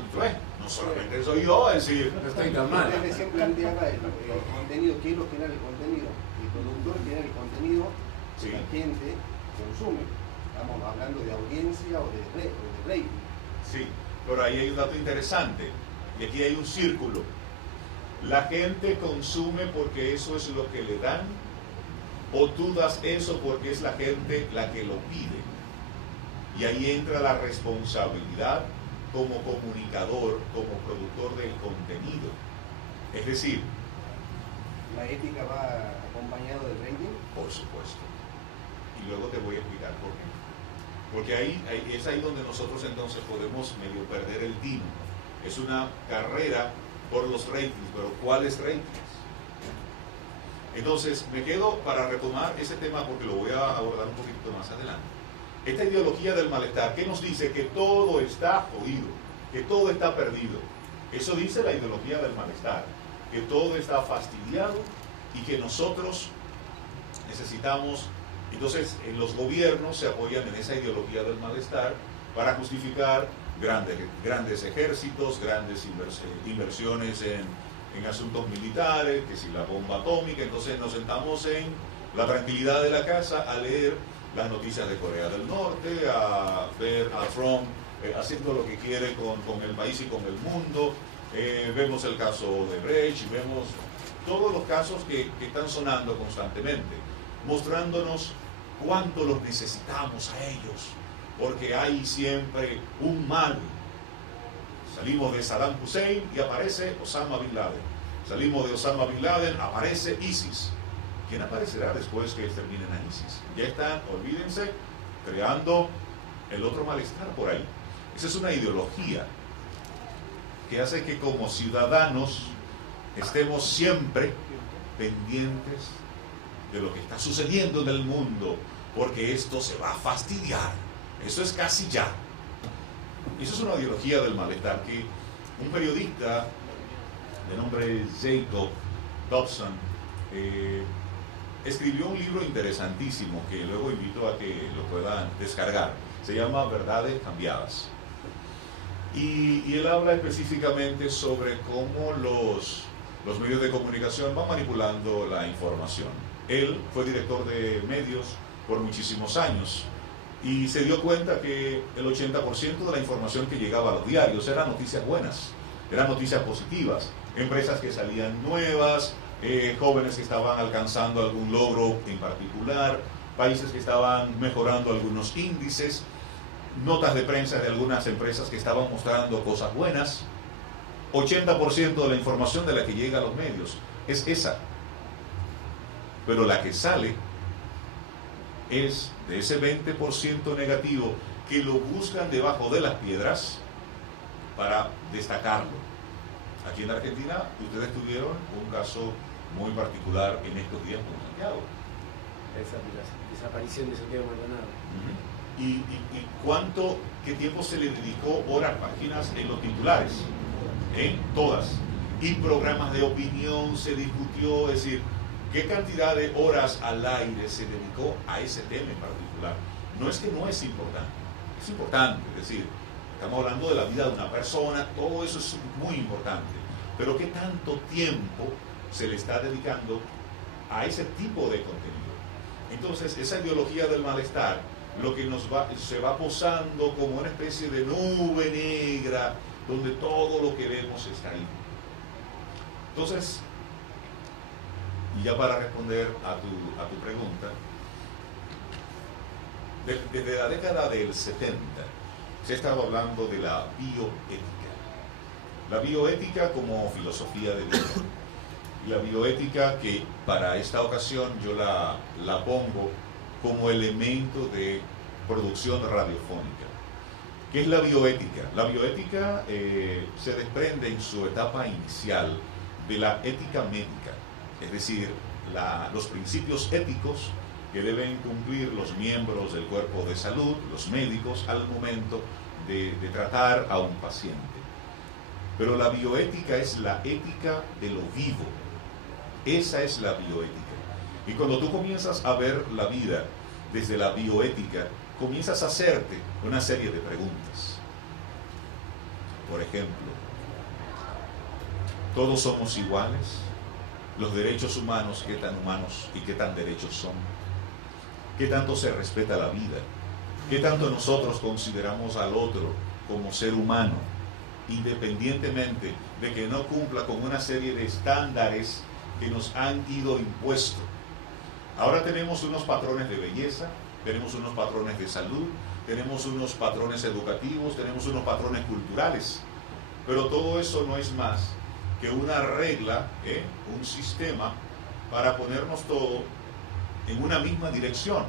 no solamente soy yo, es decir, no estoy tan mal. Usted siempre planteaba el contenido, ¿quién es lo que genera el contenido? El productor genera el contenido que sí, la gente consume. Estamos hablando de audiencia o de rating. sí, pero ahí hay un dato interesante, y aquí hay un círculo. La gente consume porque eso es lo que le dan, o tú das eso porque es la gente la que lo pide. Y ahí entra la responsabilidad como comunicador, como productor del contenido. Es decir, ¿La ética va acompañado del rating? por supuesto. Y luego te voy a explicar por qué. Porque es ahí donde nosotros entonces podemos medio perder el tino. Es una carrera por los ratings, pero ¿cuáles ratings? Entonces me quedo para retomar ese tema porque lo voy a abordar un poquito más adelante. Esta ideología del malestar, ¿qué nos dice? Que todo está jodido, que todo está perdido. Eso dice la ideología del malestar, que todo está fastidiado y que nosotros necesitamos. Entonces, los gobiernos se apoyan en esa ideología del malestar para justificar grandes ejércitos, grandes inversiones en asuntos militares, que si la bomba atómica. Entonces nos sentamos en la tranquilidad de la casa a leer las noticias de Corea del Norte, a ver a Trump haciendo lo que quiere con el país y con el mundo. Vemos el caso de Brecht y vemos todos los casos que están sonando constantemente, mostrándonos cuánto los necesitamos a ellos, porque hay siempre un mal. Salimos de Saddam Hussein y aparece Osama Bin Laden. Salimos de Osama Bin Laden, aparece ISIS. ¿Quién aparecerá después que exterminen a ISIS? Ya están, olvídense, creando el otro malestar por ahí. Esa es una ideología que hace que como ciudadanos estemos siempre pendientes de lo que está sucediendo en el mundo, porque esto se va a fastidiar, eso es casi ya. Eso es una ideología del malestar que un periodista de nombre Jacob Dobson escribió un libro interesantísimo que luego invito a que lo puedan descargar. Se llama Verdades Cambiadas. Y él habla específicamente sobre cómo los medios de comunicación van manipulando la información. Él fue director de medios por muchísimos años y se dio cuenta que el 80% de la información que llegaba a los diarios eran noticias buenas, eran noticias positivas, empresas que salían nuevas, jóvenes que estaban alcanzando algún logro en particular, países que estaban mejorando algunos índices, notas de prensa de algunas empresas que estaban mostrando cosas buenas. 80% de la información de la que llega a los medios es esa. Pero la que sale es de ese 20% negativo que lo buscan debajo de las piedras para destacarlo. Aquí en Argentina ustedes tuvieron un caso muy particular en estos días con Santiago. Esa desaparición de Santiago Maldonado. ¿Qué tiempo se le dedicó? Horas, páginas en los titulares, en todas. Y programas de opinión se discutió, es decir, ¿qué cantidad de horas al aire se dedicó a ese tema en particular? No es que no es importante, es importante, es decir, estamos hablando de la vida de una persona, todo eso es muy importante, pero ¿qué tanto tiempo se le está dedicando a ese tipo de contenido? Entonces, esa ideología del malestar, lo que se va posando como una especie de nube negra, donde todo lo que vemos está ahí. Entonces, y ya para responder a tu pregunta, desde la década del 70 se ha estado hablando de la bioética. La bioética como filosofía de vida. Y la bioética que para esta ocasión yo la pongo como elemento de producción radiofónica. ¿Qué es la bioética? La bioética se desprende en su etapa inicial de la ética médica, es decir, los principios éticos que deben cumplir los miembros del cuerpo de salud, los médicos, al momento de tratar a un paciente. Pero la bioética es la ética de lo vivo. Esa es la bioética. Y cuando tú comienzas a ver la vida desde la bioética, comienzas a hacerte una serie de preguntas. Por ejemplo, ¿todos somos iguales? Los derechos humanos, ¿qué tan humanos y qué tan derechos son? ¿Qué tanto se respeta la vida? ¿Qué tanto nosotros consideramos al otro como ser humano, independientemente de que no cumpla con una serie de estándares que nos han ido impuestos? Ahora tenemos unos patrones de belleza, tenemos unos patrones de salud, tenemos unos patrones educativos, tenemos unos patrones culturales, pero todo eso no es más que una regla, un sistema para ponernos todo en una misma dirección.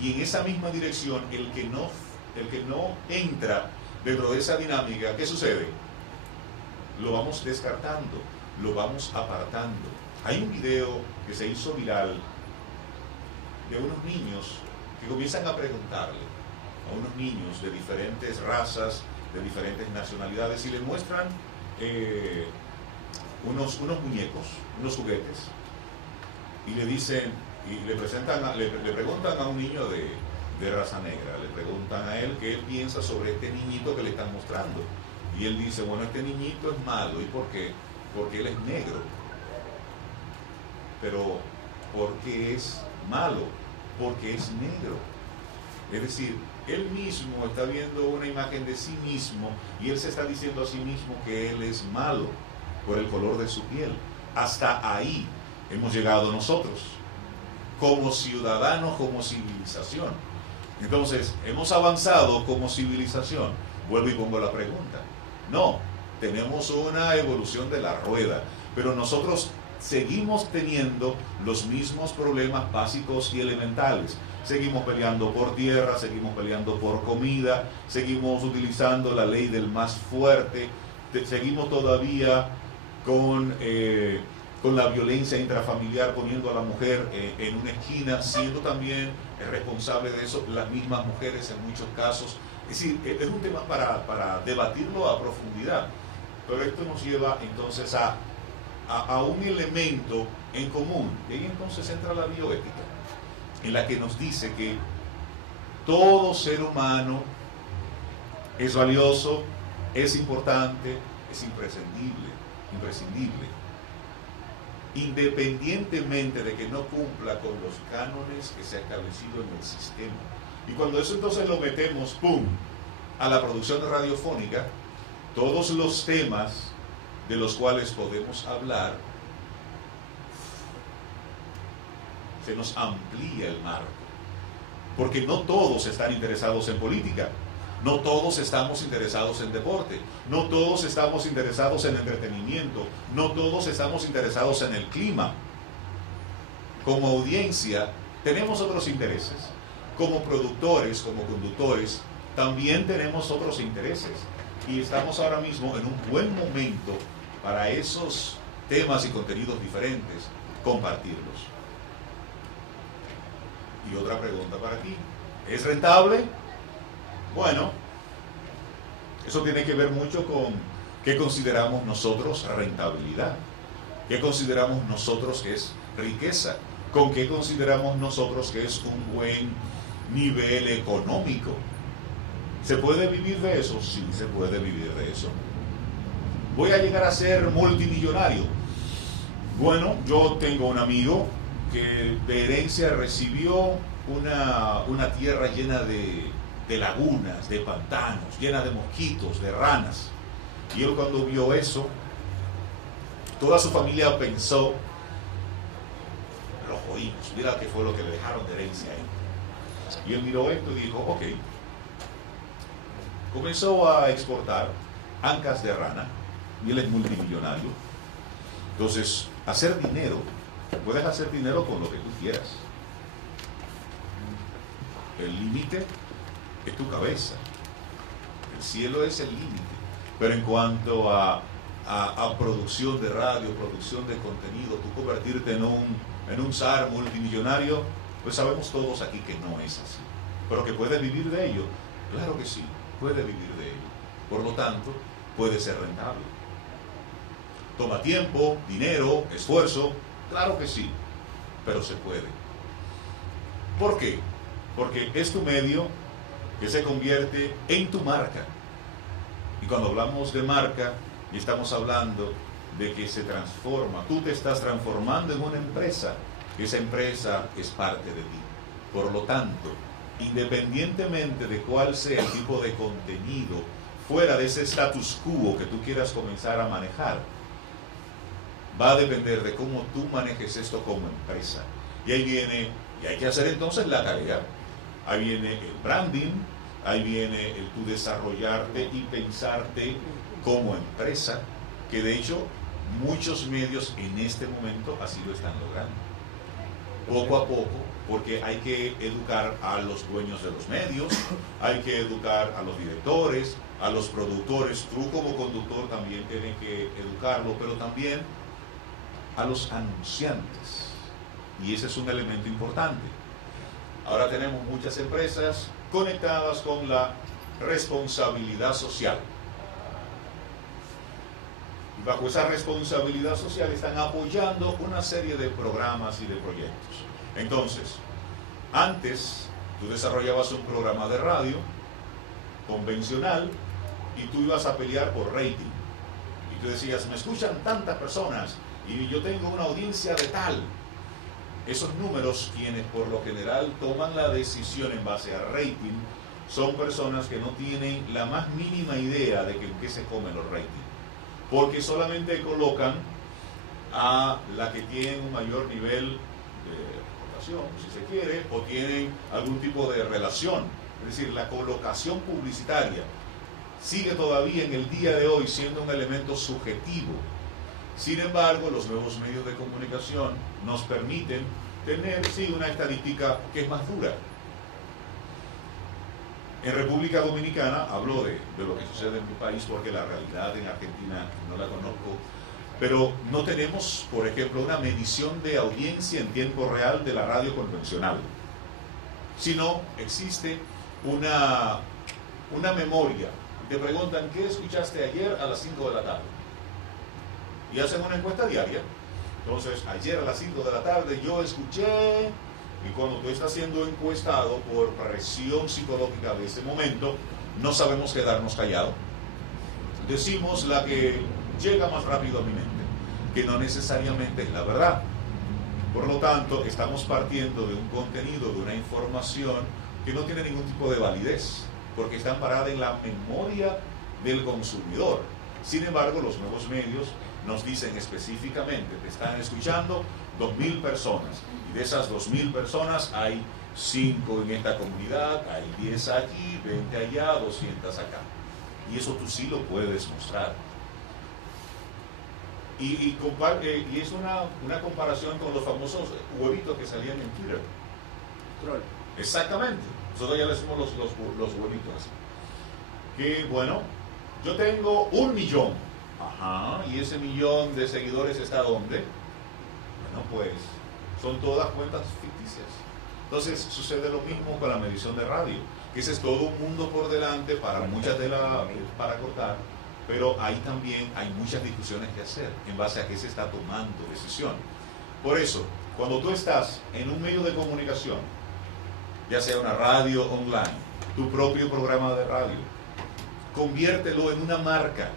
Y en esa misma dirección, el que no entra dentro de esa dinámica, ¿qué sucede? Lo vamos descartando, lo vamos apartando. Hay un video que se hizo viral de unos niños que comienzan a preguntarle a unos niños de diferentes razas, de diferentes nacionalidades, y les muestran unos muñecos, unos juguetes, y le dicen, y le preguntan a un niño de raza negra, le preguntan a él qué él piensa sobre este niñito que le están mostrando, y él dice, bueno, este niñito es malo. ¿Y por qué? Porque él es negro. Pero ¿por qué es malo? Porque es negro. Es decir, él mismo está viendo una imagen de sí mismo y él se está diciendo a sí mismo que él es malo por el color de su piel. Hasta ahí hemos llegado nosotros, como ciudadanos, como civilización. Entonces, ¿hemos avanzado como civilización? Vuelvo y pongo la pregunta. No, tenemos una evolución de la rueda, pero nosotros seguimos teniendo los mismos problemas básicos y elementales. Seguimos peleando por tierra, seguimos peleando por comida, seguimos utilizando la ley del más fuerte, seguimos todavía con la violencia intrafamiliar, poniendo a la mujer en una esquina, siendo también responsable de eso las mismas mujeres en muchos casos. Es decir, es un tema para debatirlo a profundidad, pero esto nos lleva entonces a un elemento en común, y ahí entonces entra la bioética, en la que nos dice que todo ser humano es valioso, es importante, es imprescindible, independientemente de que no cumpla con los cánones que se ha establecido en el sistema. Y cuando eso entonces lo metemos, ¡pum!, a la producción radiofónica, todos los temas de los cuales podemos hablar, se nos amplía el marco. Porque no todos están interesados en política, no todos estamos interesados en deporte, no todos estamos interesados en entretenimiento, no todos estamos interesados en el clima. Como audiencia tenemos otros intereses, como productores, como conductores, también tenemos otros intereses, y estamos ahora mismo en un buen momento para esos temas y contenidos diferentes, compartirlos. Y otra pregunta para ti, ¿es rentable? Bueno, eso tiene que ver mucho con qué consideramos nosotros rentabilidad, qué consideramos nosotros que es riqueza, con qué consideramos nosotros que es un buen nivel económico. ¿Se puede vivir de eso? Sí, se puede vivir de eso. ¿Voy a llegar a ser multimillonario? Bueno, yo tengo un amigo que de herencia recibió una tierra llena de lagunas, de pantanos, llena de mosquitos, de ranas. Y él, cuando vio eso, toda su familia pensó, los jodimos, mira qué fue lo que le dejaron de herencia ahí. Y él miró esto y dijo, ok. Comenzó a exportar ancas de rana, y él es multimillonario. Entonces, hacer dinero, puedes hacer dinero con lo que tú quieras. El límite es tu cabeza, el cielo es el límite. Pero en cuanto a producción de radio, producción de contenido, tú convertirte en un zar multimillonario, pues sabemos todos aquí que no es así. Pero que puedes vivir de ello, claro que sí, puede vivir de ello. Por lo tanto, puede ser rentable. Toma tiempo, dinero, esfuerzo, claro que sí, pero se puede. ¿Por qué? Porque es tu medio que se convierte en tu marca. Y cuando hablamos de marca, y estamos hablando de que se transforma, tú te estás transformando en una empresa, esa empresa es parte de ti. Por lo tanto, independientemente de cuál sea el tipo de contenido, fuera de ese status quo que tú quieras comenzar a manejar, va a depender de cómo tú manejes esto como empresa. Y ahí viene, y hay que hacer entonces la tarea. Ahí viene el branding, ahí viene el tú desarrollarte y pensarte como empresa, que de hecho muchos medios en este momento así lo están logrando. Poco a poco, porque hay que educar a los dueños de los medios, hay que educar a los directores, a los productores, tú como conductor también tienes que educarlo, pero también a los anunciantes. Y ese es un elemento importante. Ahora tenemos muchas empresas conectadas con la responsabilidad social. Y bajo esa responsabilidad social están apoyando una serie de programas y de proyectos. Entonces, antes tú desarrollabas un programa de radio convencional y tú ibas a pelear por rating. Y tú decías, me escuchan tantas personas y yo tengo una audiencia de tal. Esos números, quienes por lo general toman la decisión en base a rating, son personas que no tienen la más mínima idea de en qué se comen los ratings. Porque solamente colocan a la que tienen un mayor nivel de reputación, si se quiere, o tienen algún tipo de relación. Es decir, la colocación publicitaria sigue todavía en el día de hoy siendo un elemento subjetivo. Sin embargo, los nuevos medios de comunicación nos permiten tener, sí, una estadística que es más dura. En República Dominicana, hablo de lo que sucede en mi país porque la realidad en Argentina no la conozco, pero no tenemos, por ejemplo, una medición de audiencia en tiempo real de la radio convencional, sino existe una memoria. Te preguntan, ¿qué escuchaste ayer a las 5 de la tarde? Y hacen una encuesta diaria. Entonces, ayer a las 5 de la tarde yo escuché, y cuando tú estás siendo encuestado por presión psicológica de ese momento, no sabemos quedarnos callados. Decimos la que llega más rápido a mi mente, que no necesariamente es la verdad. Por lo tanto, estamos partiendo de un contenido, de una información que no tiene ningún tipo de validez, porque está amparada en la memoria del consumidor. Sin embargo, los nuevos medios nos dicen específicamente, te están escuchando 2.000 personas, y de esas 2.000 personas hay 5 en esta comunidad, hay 10 aquí, 20 allá, 200 acá. Y eso tú sí lo puedes mostrar. Y es una comparación con los famosos huevitos que salían en Twitter. Troll. Exactamente. Nosotros ya le decimos los huevitos. Que bueno, yo tengo 1 millón. Ajá. ¿Y ese millón de seguidores está dónde? Bueno, pues son todas cuentas ficticias. Entonces sucede lo mismo con la medición de radio. Que ese es todo un mundo por delante para mucha tela para cortar. Pero ahí también hay muchas discusiones que hacer en base a qué se está tomando decisión. Por eso, cuando tú estás en un medio de comunicación, ya sea una radio online, tu propio programa de radio, conviértelo en una marca.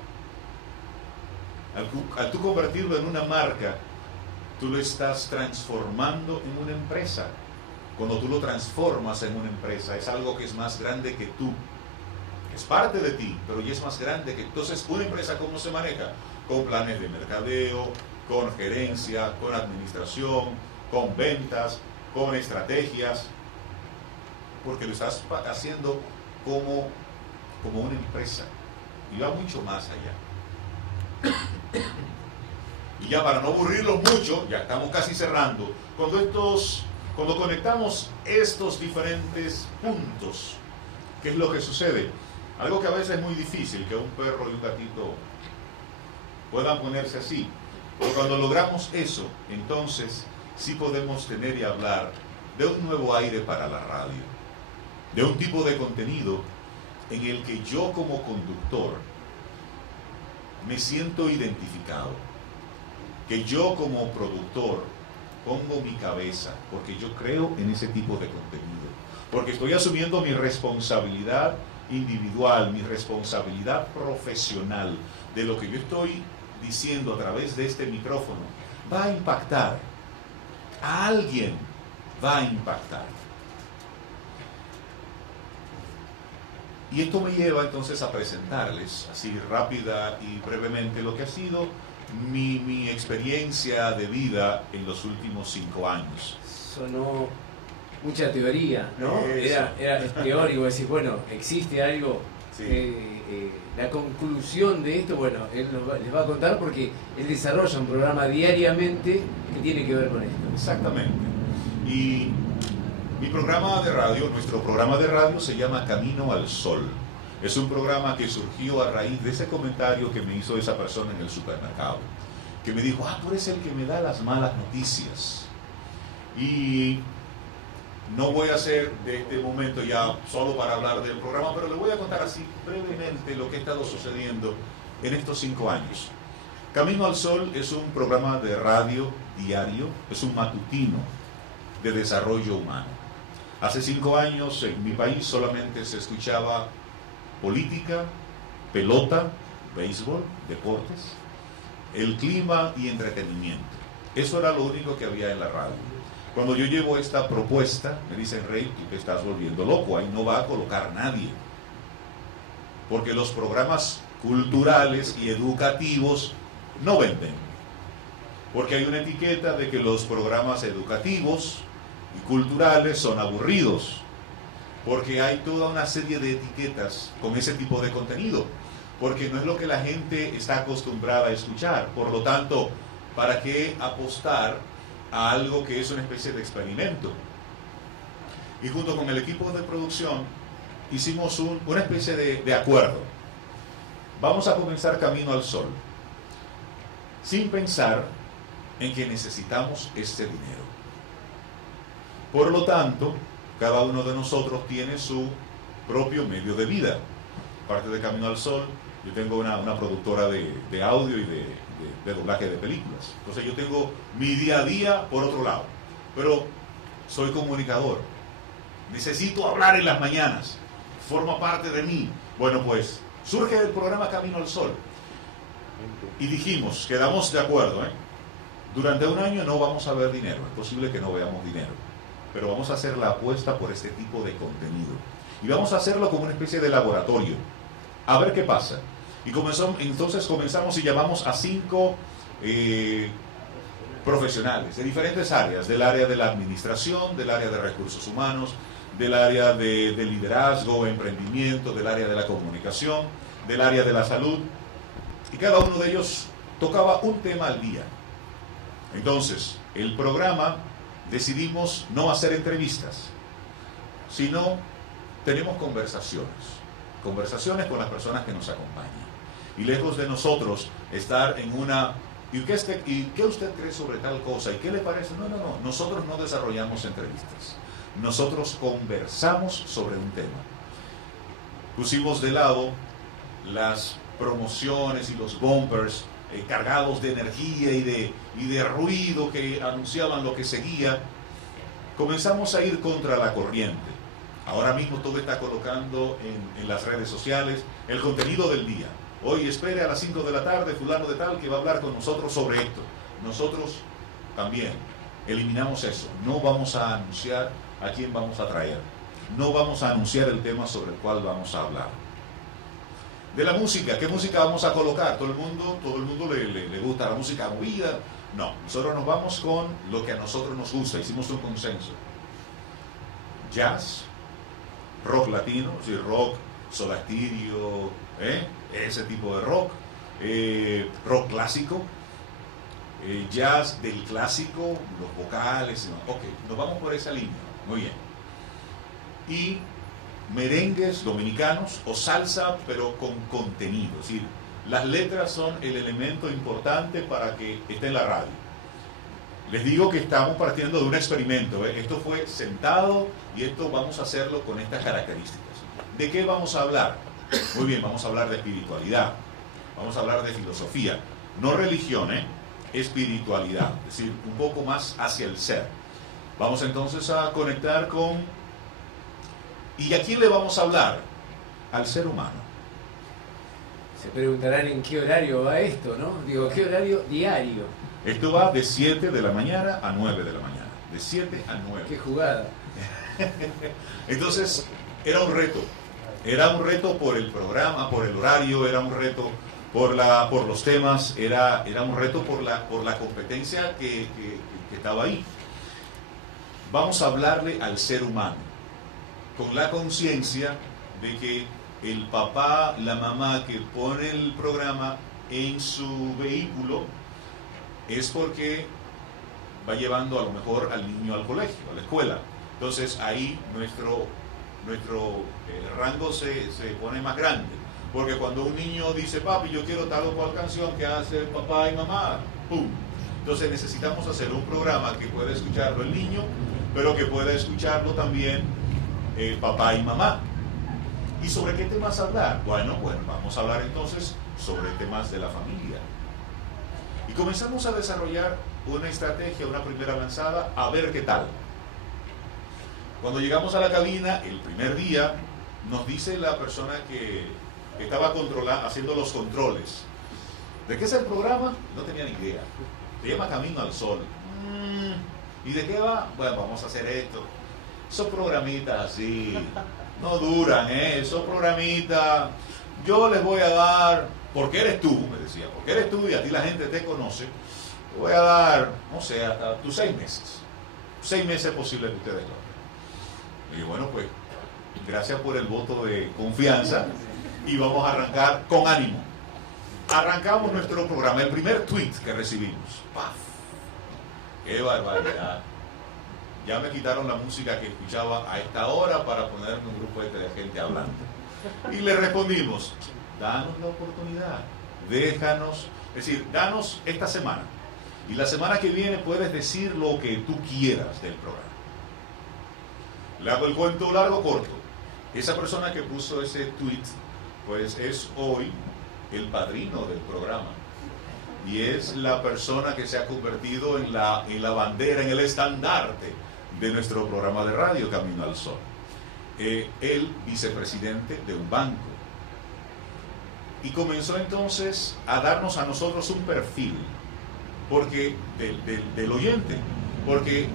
Al tú convertirlo en una marca, tú lo estás transformando en una empresa. Cuando tú lo transformas en una empresa, es algo que es más grande que tú. Es parte de ti, pero ya es más grande que... Entonces, una empresa, ¿cómo se maneja? Con planes de mercadeo, con gerencia, con administración, con ventas, con estrategias, porque lo estás haciendo como una empresa, y va mucho más allá. Y ya para no aburrirlo mucho, ya estamos casi cerrando, cuando conectamos estos diferentes puntos, ¿qué es lo que sucede? Algo que a veces es muy difícil, que un perro y un gatito puedan ponerse así. Pero cuando logramos eso, entonces sí podemos tener y hablar de un nuevo aire para la radio, de un tipo de contenido en el que yo como conductor me siento identificado, que yo como productor pongo mi cabeza, porque yo creo en ese tipo de contenido, porque estoy asumiendo mi responsabilidad individual, mi responsabilidad profesional, de lo que yo estoy diciendo a través de este micrófono, va a impactar, a alguien va a impactar. Y esto me lleva entonces a presentarles, así rápida y brevemente, lo que ha sido mi experiencia de vida en los últimos 5 años. Sonó mucha teoría, ¿no? Era teórico, decir, bueno, existe algo. Sí. La conclusión de esto, bueno, él les va a contar porque él desarrolla un programa diariamente que tiene que ver con esto. Exactamente. Y mi programa de radio, nuestro programa de radio se llama Camino al Sol. Es un programa que surgió a raíz de ese comentario que me hizo esa persona en el supermercado, que me dijo, tú eres el que me da las malas noticias. Y no voy a hacer de este momento ya solo para hablar del programa, pero le voy a contar así brevemente lo que ha estado sucediendo en estos 5 años. Camino al Sol es un programa de radio diario, es un matutino de desarrollo humano. Hace 5 años en mi país solamente se escuchaba política, pelota, béisbol, deportes, el clima y entretenimiento. Eso era lo único que había en la radio. Cuando yo llevo esta propuesta, me dicen, Rey, tú te estás volviendo loco, ahí no va a colocar nadie. Porque los programas culturales y educativos no venden. Porque hay una etiqueta de que los programas educativos y culturales son aburridos. Porque hay toda una serie de etiquetas con ese tipo de contenido. Porque no es lo que la gente está acostumbrada a escuchar. Por lo tanto, ¿para qué apostar a algo que es una especie de experimento? Y junto con el equipo de producción hicimos una especie de acuerdo. Vamos a comenzar Camino al Sol, sin pensar en que necesitamos este dinero. Por lo tanto, cada uno de nosotros tiene su propio medio de vida. Parte de Camino al Sol, yo tengo una productora de audio y de doblaje de películas. Entonces yo tengo mi día a día por otro lado. Pero soy comunicador. Necesito hablar en las mañanas. Forma parte de mí. Bueno, pues surge el programa Camino al Sol. Y dijimos, quedamos de acuerdo, durante un año no vamos a ver dinero. Es posible que no veamos dinero. Pero vamos a hacer la apuesta por este tipo de contenido. Y vamos a hacerlo como una especie de laboratorio. A ver qué pasa. Y entonces comenzamos y llamamos a 5 profesionales de diferentes áreas. Del área de la administración, del área de recursos humanos, del área de liderazgo, emprendimiento, del área de la comunicación, del área de la salud. Y cada uno de ellos tocaba un tema al día. Entonces, el programa decidimos no hacer entrevistas, sino tenemos conversaciones con las personas que nos acompañan. Y lejos de nosotros estar en una... ¿Y qué usted cree sobre tal cosa? ¿Y qué le parece? No. Nosotros no desarrollamos entrevistas. Nosotros conversamos sobre un tema. Pusimos de lado las promociones y los bumpers cargados de energía y de ruido que anunciaban lo que seguía. Comenzamos a ir contra la corriente. Ahora mismo todo está colocando en las redes sociales el contenido del día. Hoy espere a las 5 de la tarde fulano de tal que va a hablar con nosotros sobre esto. Nosotros también eliminamos eso. No vamos a anunciar a quién vamos a traer. No vamos a anunciar el tema sobre el cual vamos a hablar. De la música, ¿qué música vamos a colocar? Todo el mundo le gusta la música movida. No, nosotros nos vamos con lo que a nosotros nos gusta. Hicimos un consenso. Jazz, rock latino, sí, rock, Soda Stereo, ese tipo de rock, rock clásico, jazz del clásico, los vocales, ok, nos vamos por esa línea, muy bien. Y merengues dominicanos o salsa, pero con contenido, es decir, las letras son el elemento importante para que esté en la radio. Les digo que estamos partiendo de un experimento, esto fue sentado y esto vamos a hacerlo con estas características. ¿De qué vamos a hablar? Muy bien, vamos a hablar de espiritualidad, vamos a hablar de filosofía, no religión, espiritualidad, es decir, un poco más hacia el ser. Vamos entonces a conectar con... ¿Y a quién le vamos a hablar? Al ser humano. Se preguntarán en qué horario va esto, ¿no? Digo, ¿qué horario diario? Esto va de 7 de la mañana a 9 de la mañana. De 7 a 9. ¡Qué jugada! Entonces, era un reto. Era un reto por el programa, por el horario, era un reto por los temas, era un reto por la competencia que estaba ahí. Vamos a hablarle al ser humano, con la conciencia de que el papá, la mamá que pone el programa en su vehículo es porque va llevando a lo mejor al niño al colegio, a la escuela. Entonces ahí nuestro rango se pone más grande. Porque cuando un niño dice, papi, yo quiero tal o cual canción que hace papá y mamá, ¡pum! Entonces necesitamos hacer un programa que pueda escucharlo el niño, pero que pueda escucharlo también papá y mamá. ¿Y sobre qué temas hablar? Bueno, vamos a hablar entonces sobre temas de la familia. Y comenzamos a desarrollar una estrategia, una primera lanzada, a ver qué tal. Cuando llegamos a la cabina, el primer día, nos dice la persona que estaba haciendo los controles. ¿De qué es el programa? No tenía ni idea. Se llama Camino al Sol. ¿Y de qué va? Bueno, vamos a hacer esto. Esos programitas así, no duran, esos programitas, yo les voy a dar, porque eres tú, me decía, porque eres tú y a ti la gente te conoce, te voy a dar, no sé, hasta tus 6 meses. 6 meses es posible que ustedes lo hagan. Y bueno, pues, gracias por el voto de confianza y vamos a arrancar con ánimo. Arrancamos nuestro programa, el primer tweet que recibimos. ¡Paf! ¡Qué barbaridad! ya me quitaron la música que escuchaba a esta hora para ponerme un grupo de gente hablando. Y le respondimos, danos la oportunidad, déjanos, es decir, danos esta semana. Y la semana que viene puedes decir lo que tú quieras del programa. Le hago el cuento largo corto. Esa persona que puso ese tweet, pues es hoy el padrino del programa. Y es la persona que se ha convertido en la bandera, en el estandarte de nuestro programa de radio Camino al Sol. El vicepresidente de un banco. Y comenzó entonces a darnos a nosotros un perfil porque del oyente, porque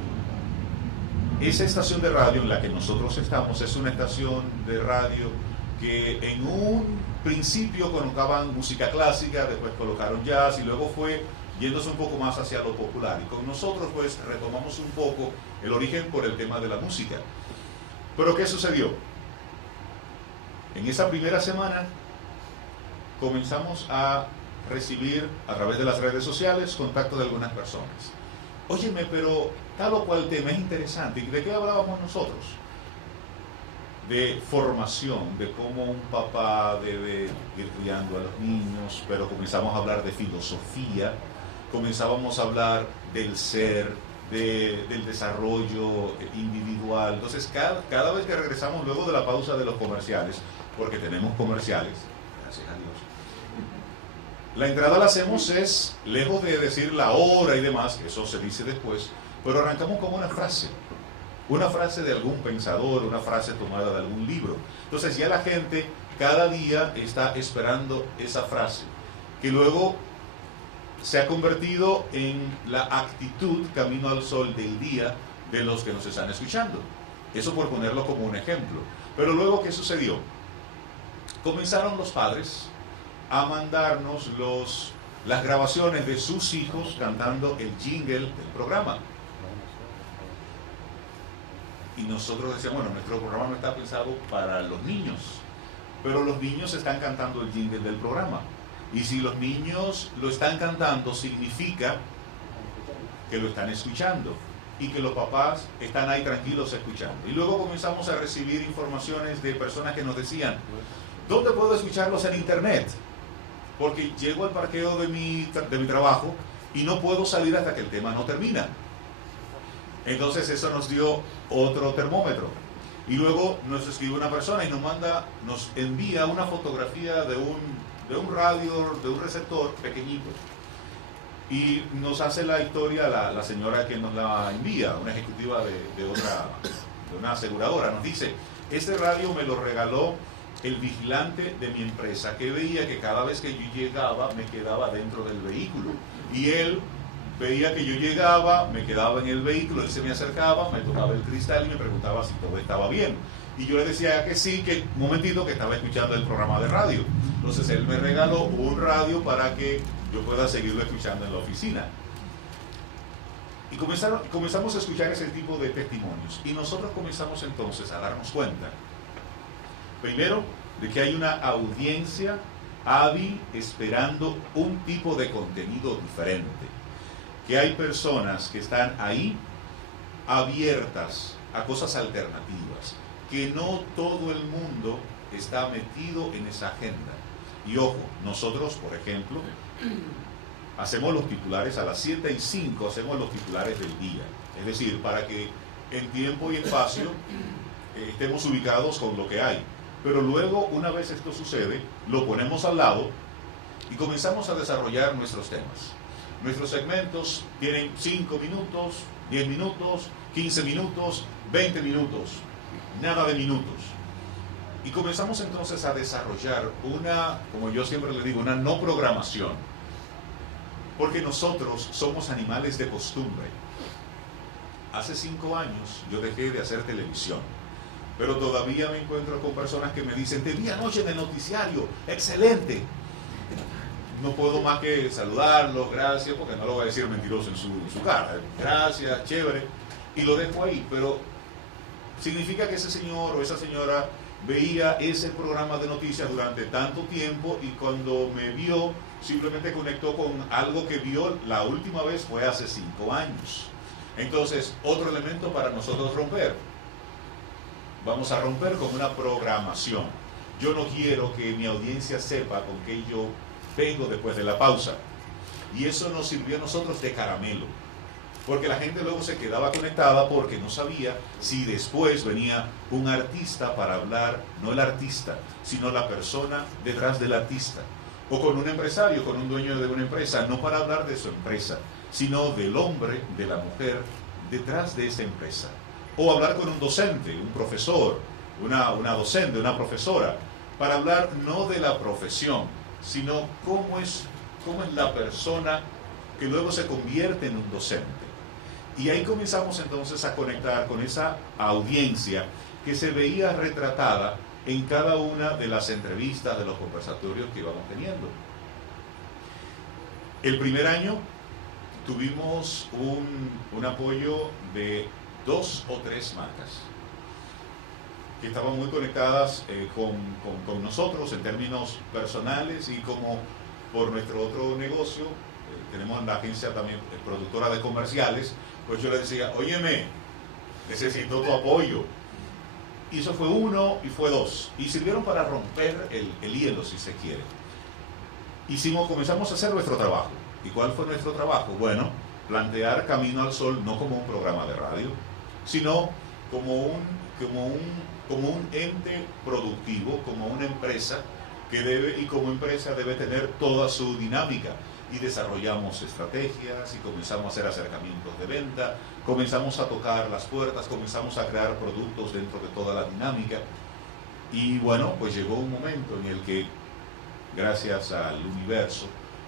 esa estación de radio en la que nosotros estamos es una estación de radio que en un principio colocaban música clásica, después colocaron jazz y luego fue yéndose un poco más hacia lo popular. Y con nosotros pues retomamos un poco el origen por el tema de la música. Pero ¿qué sucedió? En esa primera semana comenzamos a recibir a través de las redes sociales contacto de algunas personas. Óyeme, pero tal o cual tema es interesante. ¿Y de qué hablábamos nosotros? De formación, de cómo un papá debe ir criando a los niños, pero comenzamos a hablar de filosofía, comenzábamos a hablar del ser, del desarrollo individual. Entonces, cada vez que regresamos luego de la pausa de los comerciales, porque tenemos comerciales, gracias a Dios, la entrada la hacemos es, lejos de decir la hora y demás, eso se dice después, pero arrancamos con una frase de algún pensador, una frase tomada de algún libro. Entonces ya la gente cada día está esperando esa frase, que luego se ha convertido en la actitud Camino al Sol del día de los que nos están escuchando. Eso por ponerlo como un ejemplo. Pero luego, ¿qué sucedió? Comenzaron los padres a mandarnos las grabaciones de sus hijos cantando el jingle del programa. Y nosotros decíamos, bueno, nuestro programa no está pensado para los niños, pero los niños están cantando el jingle del programa. Y si los niños lo están cantando, significa que lo están escuchando y que los papás están ahí tranquilos escuchando. Y luego comenzamos a recibir informaciones de personas que nos decían, ¿dónde puedo escucharlos en internet? Porque llego al parqueo de mi trabajo y no puedo salir hasta que el tema no termina. Entonces eso nos dio otro termómetro. Y luego nos escribe una persona y nos envía una fotografía de un radio, de un receptor pequeñito. Y nos hace la historia la señora que nos la envía, una ejecutiva de una aseguradora. Nos dice, este radio me lo regaló el vigilante de mi empresa, que veía que cada vez que yo llegaba me quedaba dentro del vehículo. Y él veía que yo llegaba, me quedaba en el vehículo, él se me acercaba, me tocaba el cristal y me preguntaba si todo estaba bien. Y yo le decía que sí, que un momentito, que estaba escuchando el programa de radio. Entonces él me regaló un radio para que yo pueda seguirlo escuchando en la oficina. Y comenzamos a escuchar ese tipo de testimonios. Y nosotros comenzamos entonces a darnos cuenta, primero, de que hay una audiencia hábil esperando un tipo de contenido diferente. Que hay personas que están ahí abiertas a cosas alternativas. Que no todo el mundo está metido en esa agenda. Y ojo, nosotros, por ejemplo, hacemos los titulares a las 7:05, hacemos los titulares del día. Es decir, para que en tiempo y espacio estemos ubicados con lo que hay. Pero luego, una vez esto sucede, lo ponemos al lado y comenzamos a desarrollar nuestros temas. Nuestros segmentos tienen 5 minutos, 10 minutos, 15 minutos, 20 minutos, nada de minutos. Y comenzamos entonces a desarrollar una, como yo siempre le digo, una no programación. Porque nosotros somos animales de costumbre. Hace 5 años yo dejé de hacer televisión. Pero todavía me encuentro con personas que me dicen, te vi anoche en el noticiario, excelente. No puedo más que saludarlos, gracias, porque no lo voy a decir mentiroso en su cara. Gracias, chévere. Y lo dejo ahí, pero significa que ese señor o esa señora veía ese programa de noticias durante tanto tiempo y cuando me vio, simplemente conectó con algo que vio la última vez fue hace 5 años. Entonces, otro elemento para nosotros romper. Vamos a romper con una programación. Yo no quiero que mi audiencia sepa con qué yo vengo después de la pausa. Y eso nos sirvió a nosotros de caramelo. Porque la gente luego se quedaba conectada porque no sabía si después venía un artista para hablar, no el artista, sino la persona detrás del artista. O con un empresario, con un dueño de una empresa, no para hablar de su empresa, sino del hombre, de la mujer, detrás de esa empresa. O hablar con un docente, un profesor, una docente, una profesora, para hablar no de la profesión, sino cómo es la persona que luego se convierte en un docente. Y ahí comenzamos entonces a conectar con esa audiencia que se veía retratada en cada una de las entrevistas, de los conversatorios que íbamos teniendo. El primer año tuvimos un apoyo de 2 o 3 marcas que estaban muy conectadas con nosotros en términos personales, y como por nuestro otro negocio, tenemos la agencia también productora de comerciales, pues yo le decía, óyeme, necesito tu apoyo. Y eso fue 1 y fue 2. Y sirvieron para romper el hielo, si se quiere. Comenzamos a hacer nuestro trabajo. ¿Y cuál fue nuestro trabajo? Bueno, plantear Camino al Sol no como un programa de radio, sino como un ente productivo, como una empresa que debe, y como empresa debe tener toda su dinámica. Y desarrollamos estrategias y comenzamos a hacer acercamientos de venta, comenzamos a tocar las puertas, comenzamos a crear productos dentro de toda la dinámica. Y bueno, pues llegó un momento en el que, gracias al universo,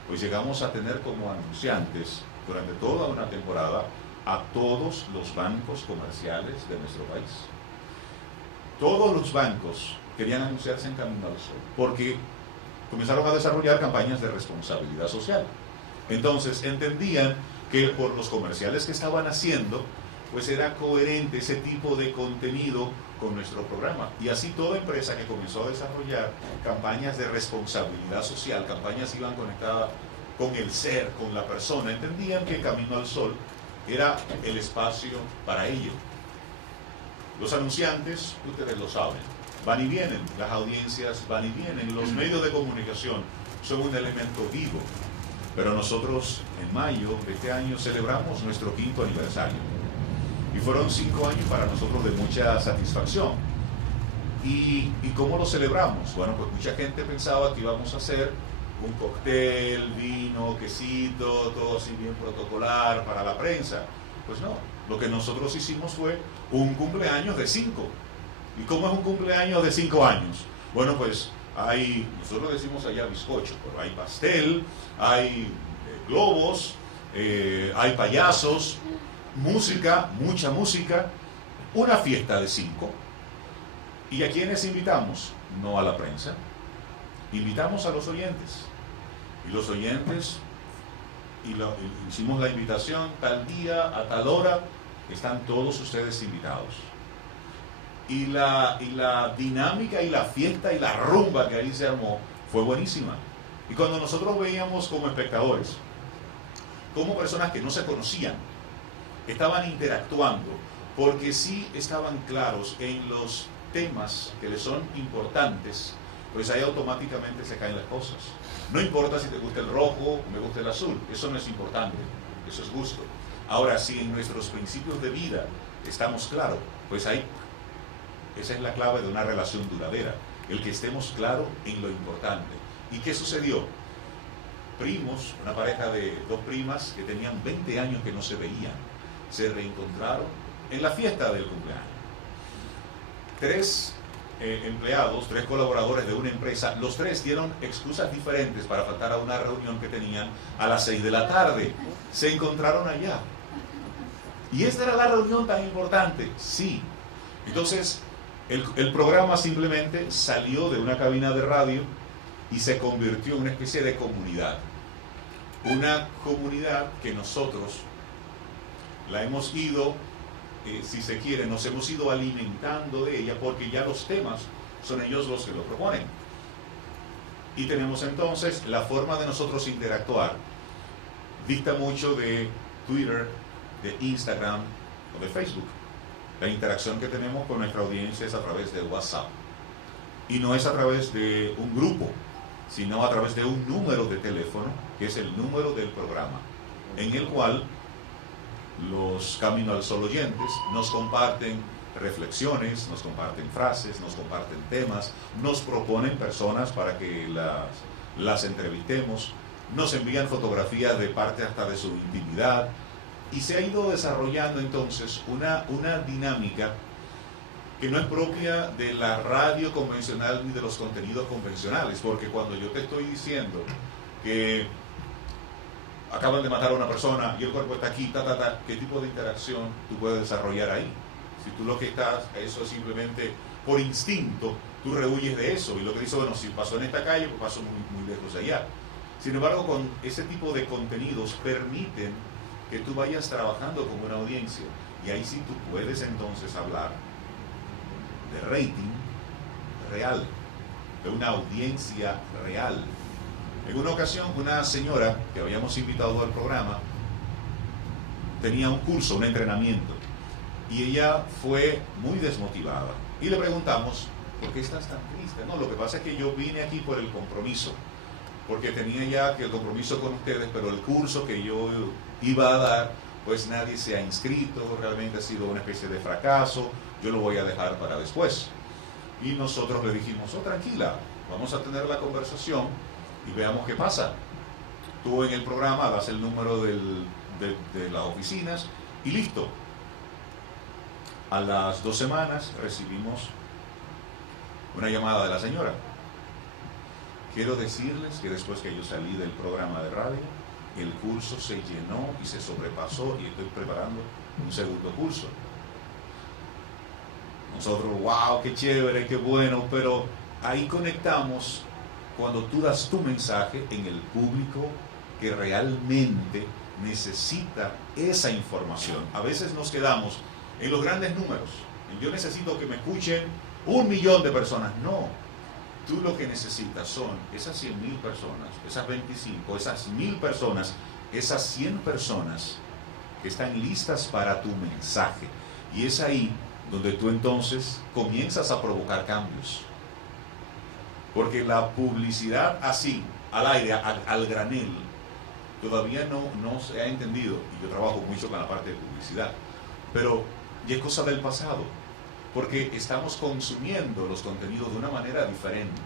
pues llegamos a tener como anunciantes durante toda una temporada a todos los bancos comerciales de nuestro país. Todos los bancos querían anunciarse en Camino al Sol, porque comenzaron a desarrollar campañas de responsabilidad social. Entonces entendían que por los comerciales que estaban haciendo, pues era coherente ese tipo de contenido con nuestro programa. Y así toda empresa que comenzó a desarrollar campañas de responsabilidad social, campañas que iban conectadas con el ser, con la persona, entendían que Camino al Sol era el espacio para ello. Los anunciantes, ustedes lo saben, van y vienen, las audiencias van y vienen, los medios de comunicación son un elemento vivo. Pero nosotros en mayo de este año celebramos nuestro 5º aniversario. Y fueron 5 años para nosotros de mucha satisfacción. ¿Y cómo lo celebramos? Bueno, pues mucha gente pensaba que íbamos a hacer un cóctel, vino, quesito, todo así bien protocolar para la prensa. Pues no, lo que nosotros hicimos fue un cumpleaños de 5. ¿Y cómo es un cumpleaños de 5 años? Bueno, pues hay, nosotros decimos allá bizcocho, pero hay pastel, hay globos, hay payasos, música, mucha música, una fiesta de 5. ¿Y a quiénes invitamos? No a la prensa, invitamos a los oyentes. Y los oyentes, hicimos la invitación tal día, a tal hora, están todos ustedes invitados. Y la dinámica y la fiesta y la rumba que ahí se armó fue buenísima. Y cuando nosotros veíamos como espectadores, como personas que no se conocían, estaban interactuando, porque sí estaban claros en los temas que les son importantes, pues ahí automáticamente se caen las cosas. No importa si te gusta el rojo o me gusta el azul, eso no es importante, eso es gusto. Ahora, si en nuestros principios de vida estamos claros, pues ahí, esa es la clave de una relación duradera, el que estemos claros en lo importante. ¿Y qué sucedió? Primos, una pareja de 2 primas que tenían 20 años que no se veían, se reencontraron en la fiesta del cumpleaños. 3 empleados, 3 colaboradores de una empresa, los 3 dieron excusas diferentes para faltar a una reunión que tenían a las 6 de la tarde. Se encontraron allá. ¿Y esta era la reunión tan importante? Sí. Entonces, el programa simplemente salió de una cabina de radio y se convirtió en una especie de comunidad. Una comunidad que nosotros la hemos ido, si se quiere, nos hemos ido alimentando de ella, porque ya los temas son ellos los que lo proponen. Y tenemos entonces la forma de nosotros interactuar, dicta mucho de Twitter, de Instagram o de Facebook. La interacción que tenemos con nuestra audiencia es a través de WhatsApp. Y no es a través de un grupo, sino a través de un número de teléfono, que es el número del programa, en el cual los Camino al Sol oyentes nos comparten reflexiones, nos comparten frases, nos comparten temas, nos proponen personas para que las entrevistemos, nos envían fotografías de parte hasta de su intimidad, y se ha ido desarrollando entonces una dinámica que no es propia de la radio convencional ni de los contenidos convencionales, porque cuando yo te estoy diciendo que acaban de matar a una persona y el cuerpo está aquí, ¿qué tipo de interacción tú puedes desarrollar ahí? Si tú lo que estás, eso es simplemente por instinto, tú rehuyes de eso, y lo que dices, bueno, si pasó en esta calle, pues pasó muy lejos de allá. Sin embargo, con ese tipo de contenidos permiten que tú vayas trabajando con una audiencia, y ahí sí tú puedes entonces hablar de rating real, de una audiencia real. En una ocasión, una señora que habíamos invitado al programa tenía un curso, un entrenamiento, y ella fue muy desmotivada. Y le preguntamos, ¿por qué estás tan triste? No, lo que pasa es que yo vine aquí por el compromiso, porque tenía ya que el compromiso con ustedes, pero el curso que yo iba a dar, pues nadie se ha inscrito, realmente ha sido una especie de fracaso, yo lo voy a dejar para después. Y nosotros le dijimos, tranquila, vamos a tener la conversación y veamos qué pasa. Tú en el programa das el número de las oficinas y listo. A las 2 semanas recibimos una llamada de la señora. Quiero decirles que después que yo salí del programa de radio, el curso se llenó y se sobrepasó, y estoy preparando un segundo curso. Nosotros, wow, qué chévere, qué bueno, pero ahí conectamos cuando tú das tu mensaje en el público que realmente necesita esa información. A veces nos quedamos en los grandes números. Yo necesito que me escuchen 1 millón de personas. No, tú lo que necesitas son esas 100.000 personas, esas 25, esas 1.000 personas, esas 100 personas que están listas para tu mensaje. Y es ahí donde tú entonces comienzas a provocar cambios. Porque la publicidad así, al aire, al granel, todavía no se ha entendido. Y yo trabajo mucho con la parte de publicidad. Pero ya es cosa del pasado. Porque estamos consumiendo los contenidos de una manera diferente.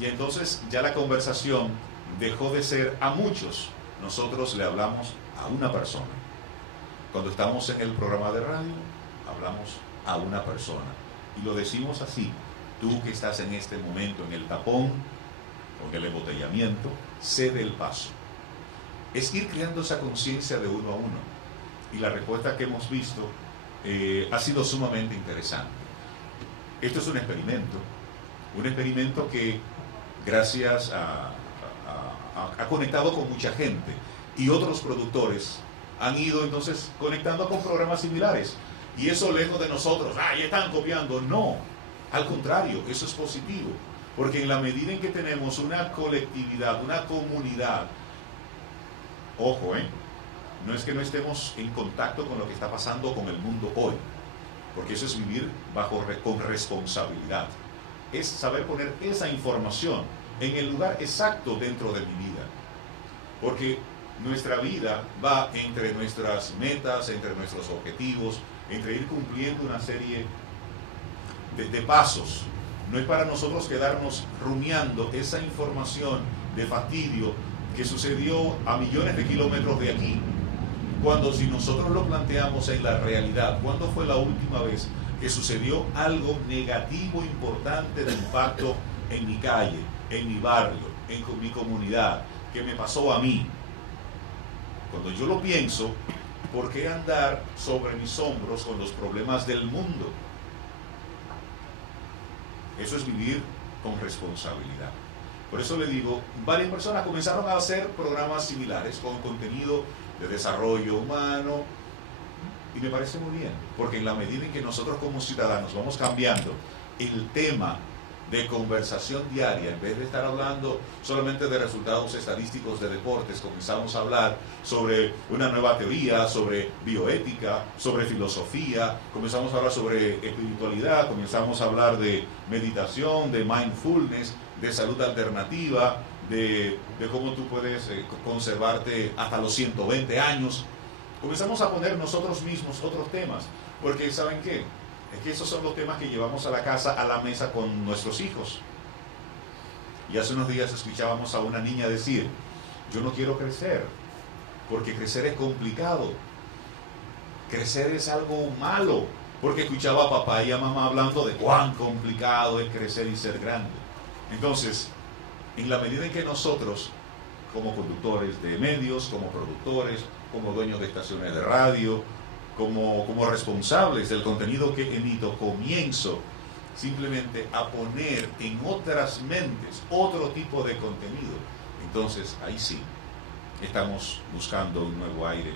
Y entonces ya la conversación dejó de ser a muchos. Nosotros le hablamos a una persona. Cuando estamos en el programa de radio, hablamos a una persona. Y lo decimos así: tú que estás en este momento en el tapón o en el embotellamiento, cede el paso. Es ir creando esa conciencia de uno a uno. Y la respuesta que hemos visto ha sido sumamente interesante. Esto es un experimento que gracias ha conectado con mucha gente, y otros productores han ido entonces conectando con programas similares, y eso lejos de nosotros, ya están copiando. No, al contrario, eso es positivo, porque en la medida en que tenemos una colectividad, una comunidad, ojo, no es que no estemos en contacto con lo que está pasando con el mundo hoy, porque eso es vivir con responsabilidad. Es saber poner esa información en el lugar exacto dentro de mi vida. Porque nuestra vida va entre nuestras metas, entre nuestros objetivos, entre ir cumpliendo una serie de pasos. No es para nosotros quedarnos rumiando esa información de fastidio que sucedió a millones de kilómetros de aquí. Cuando si nosotros lo planteamos en la realidad, ¿cuándo fue la última vez que sucedió algo negativo, importante, de impacto en mi calle, en mi barrio, en mi comunidad, que me pasó a mí? Cuando yo lo pienso, ¿por qué andar sobre mis hombros con los problemas del mundo? Eso es vivir con responsabilidad. Por eso le digo, varias personas comenzaron a hacer programas similares con contenido de desarrollo humano, y me parece muy bien, porque en la medida en que nosotros como ciudadanos vamos cambiando el tema de conversación diaria. En vez de estar hablando solamente de resultados estadísticos de deportes, comenzamos a hablar sobre una nueva teoría, sobre bioética, sobre filosofía, comenzamos a hablar sobre espiritualidad, comenzamos a hablar de meditación, de mindfulness, de salud alternativa, de cómo tú puedes conservarte hasta los 120 años. Comenzamos a poner nosotros mismos otros temas, porque ¿saben qué? Es que esos son los temas que llevamos a la casa, a la mesa con nuestros hijos. Y hace unos días escuchábamos a una niña decir, yo no quiero crecer, porque crecer es complicado. Crecer es algo malo, porque escuchaba a papá y a mamá hablando de cuán complicado es crecer y ser grande. Entonces, en la medida en que nosotros, como conductores de medios, como productores, como dueños de estaciones de radio, como responsables del contenido que emito, comienzo simplemente a poner en otras mentes otro tipo de contenido, entonces ahí sí estamos buscando un nuevo aire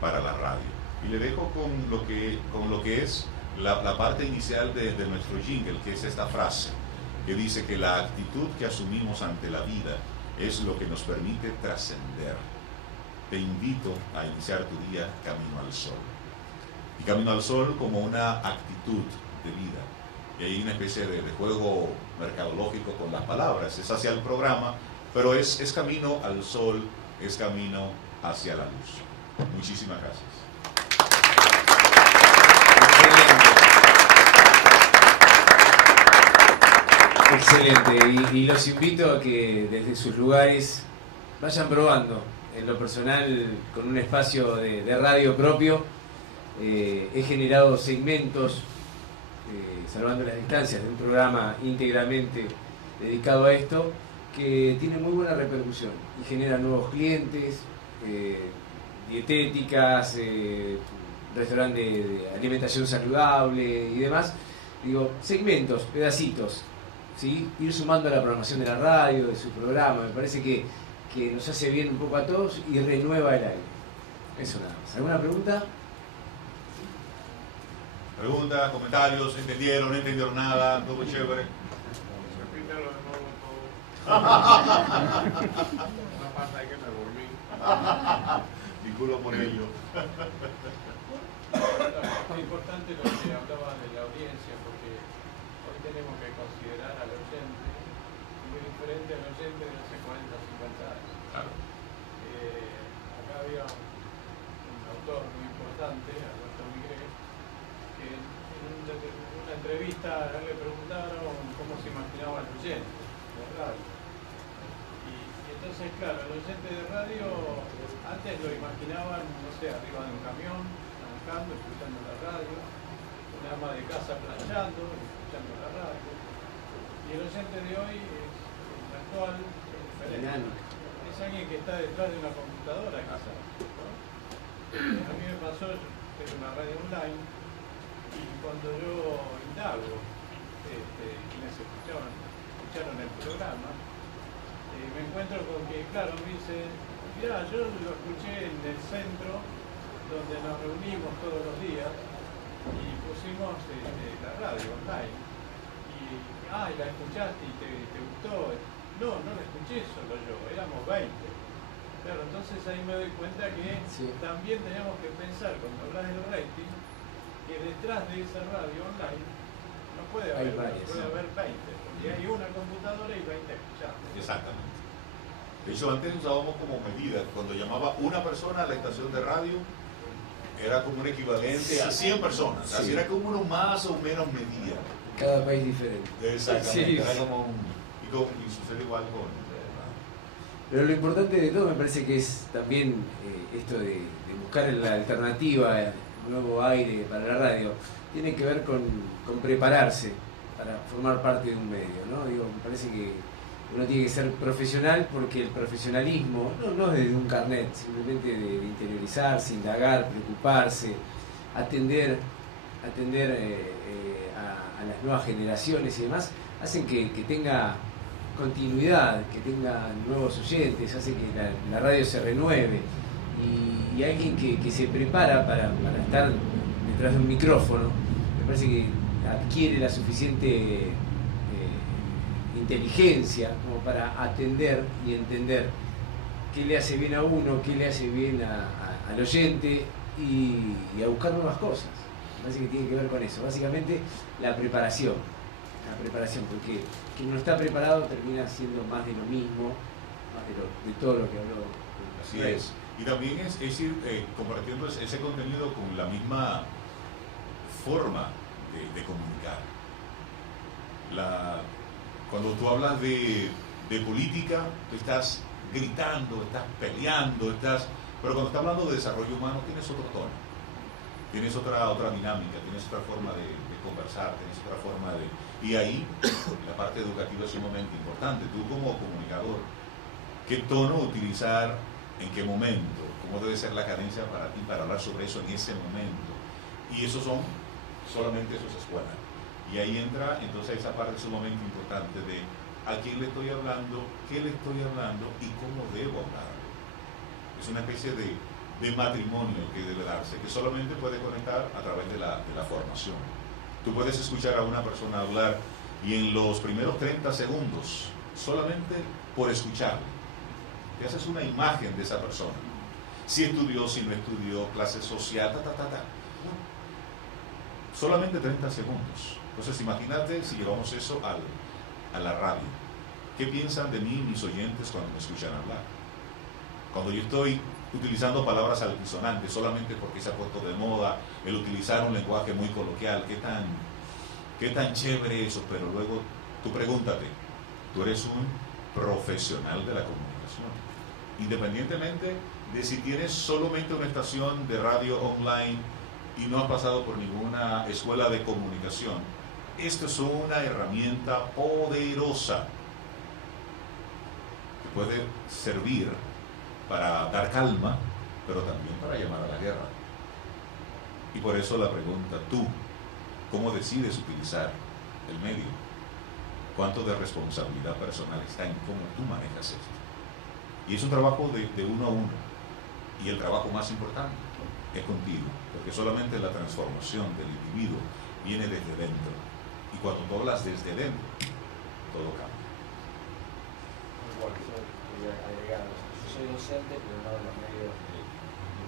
para la radio. Y le dejo con lo que es la parte inicial de nuestro jingle, que es esta frase que dice que la actitud que asumimos ante la vida es lo que nos permite trascender. Te invito a iniciar tu día camino al sol. Y camino al sol como una actitud de vida. Y hay una especie de juego mercadológico con las palabras. Es hacia el programa, pero es camino al sol, es camino hacia la luz. Muchísimas gracias. Excelente. Y los invito a que desde sus lugares vayan probando. En lo personal, con un espacio de radio propio, he generado segmentos, salvando las distancias, de un programa íntegramente dedicado a esto, que tiene muy buena repercusión y genera nuevos clientes, dietéticas, restaurante de alimentación saludable y demás. Digo, segmentos, pedacitos, ¿sí? Ir sumando a la programación de la radio, de su programa. Me parece que nos hace bien un poco a todos y renueva el aire. Eso nada más. ¿Alguna pregunta? Preguntas, comentarios, ¿entendieron? ¿No entendieron nada? ¿Todo chévere? Repítelo de nuevo todo. Una parte hay que me dormí. Vinculo por ello. Es importante lo que hablaba de la audiencia, porque hoy tenemos que considerar al oyente muy diferente al oyente de hace 40 o 50 años. Claro. Acá había un autor muy importante, Alberto Migré, que en una entrevista a él le preguntaron cómo se imaginaba el oyente de radio. Y entonces, claro, el oyente de radio antes lo imaginaban, no sé, arriba de un camión, manejando, escuchando la radio, una ama de casa planchando, escuchando la radio. Y el oyente de hoy, el actual, es diferente. Es alguien que está detrás de una computadora, quizás, ¿no? A mí me pasó, yo tengo una radio online, y cuando yo indago quienes escucharon el programa, me encuentro con que, claro, me dicen, mirá, yo lo escuché en el centro, donde nos reunimos todos los días, y pusimos la radio online. Y la escuchaste y te gustó. No la escuché solo yo, éramos 20. Claro, entonces ahí me doy cuenta que también tenemos que pensar, cuando hablas del rating, que detrás de esa radio online no puede haber varias, puede haber 20, porque hay una computadora y 20 escuchando. Exactamente. De hecho, antes usábamos como medida, cuando llamaba una persona a la estación de radio, era como un equivalente a 100 personas. Así era como uno más o menos medía. Cada país diferente. Exactamente. Era como y sucede igual con... Pero lo importante de todo me parece que es también esto de buscar la alternativa, el nuevo aire para la radio. Tiene que ver con prepararse para formar parte de un medio, ¿no? Digo, me parece que uno tiene que ser profesional, porque el profesionalismo no es de un carnet, simplemente de interiorizarse, indagar, preocuparse, atender a las nuevas generaciones y demás, hacen que tenga continuidad, que tenga nuevos oyentes, hace que la radio se renueve, y alguien que se prepara para estar detrás de un micrófono, me parece que adquiere la suficiente inteligencia como para atender y entender qué le hace bien a uno, qué le hace bien al oyente y a buscar nuevas cosas. Me parece que tiene que ver con eso. Básicamente la preparación, porque quien no está preparado termina siendo más de lo mismo, más de todo lo que habló. Así es. Y también es ir compartiendo ese contenido con la misma forma de comunicar. Cuando tú hablas de política, tú estás gritando, estás peleando, pero cuando estás hablando de desarrollo humano tienes otro tono, tienes otra dinámica, tienes otra forma de conversar, tienes otra forma de... Y ahí la parte educativa es sumamente importante. Tú como comunicador, ¿qué tono utilizar? ¿En qué momento? ¿Cómo debe ser la cadencia para ti para hablar sobre eso en ese momento? Y esos son solamente esas escuelas. Y ahí entra entonces esa parte sumamente importante de a quién le estoy hablando, qué le estoy hablando y cómo debo hablar. Es una especie de matrimonio que debe darse, que solamente puede conectar a través de la formación. Tú puedes escuchar a una persona hablar y en los primeros 30 segundos, solamente por escucharle, te haces una imagen de esa persona. Si estudió, si no estudió, clase social, solamente 30 segundos. Entonces imagínate si llevamos eso a la radio. ¿Qué piensan de mí mis oyentes cuando me escuchan hablar? Cuando yo estoy utilizando palabras altisonantes solamente porque se ha puesto de moda el utilizar un lenguaje muy coloquial, qué tan chévere eso, pero luego tú pregúntate, tú eres un profesional de la comunicación, independientemente de si tienes solamente una estación de radio online y no has pasado por ninguna escuela de comunicación. Esto es una herramienta poderosa que puede servir para dar calma, pero también para llamar a la guerra. Y por eso la pregunta, tú, ¿cómo decides utilizar el medio? ¿Cuánto de responsabilidad personal está en cómo tú manejas esto? Y es un trabajo de uno a uno. Y el trabajo más importante es contigo, porque solamente la transformación del individuo viene desde dentro. Y cuando tú hablas desde dentro, todo cambia. Bueno, yo quería agregar, yo soy docente, pero no de los medios de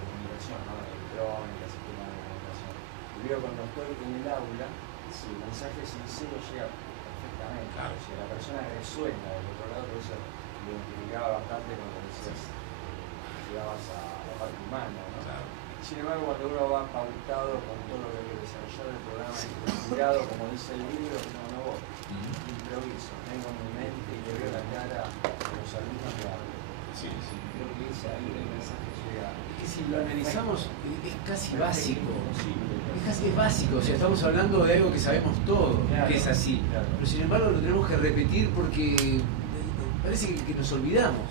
comunicación, ¿no? Electrónica, sistema de comunicación. Y veo cuando estoy en el aula, si el mensaje sincero llega perfectamente. Claro. Si la persona resuena del otro lado, por eso lo identificaba bastante cuando decías llegabas a la parte humana, ¿no? Claro. Sin embargo, cuando uno va pautado con todo lo que hay que desarrollar el programa, investigado, como dice el libro, no voy, improviso, tengo en mi mente y le veo la cara de los alumnos que hablan. Sí, sí. Creo que ese ahí el mensaje llega. Es que si lo analizamos, es casi básico. Es básico, o sea, estamos hablando de algo que sabemos todo, claro, que es así. Claro. Pero sin embargo lo tenemos que repetir porque parece que nos olvidamos.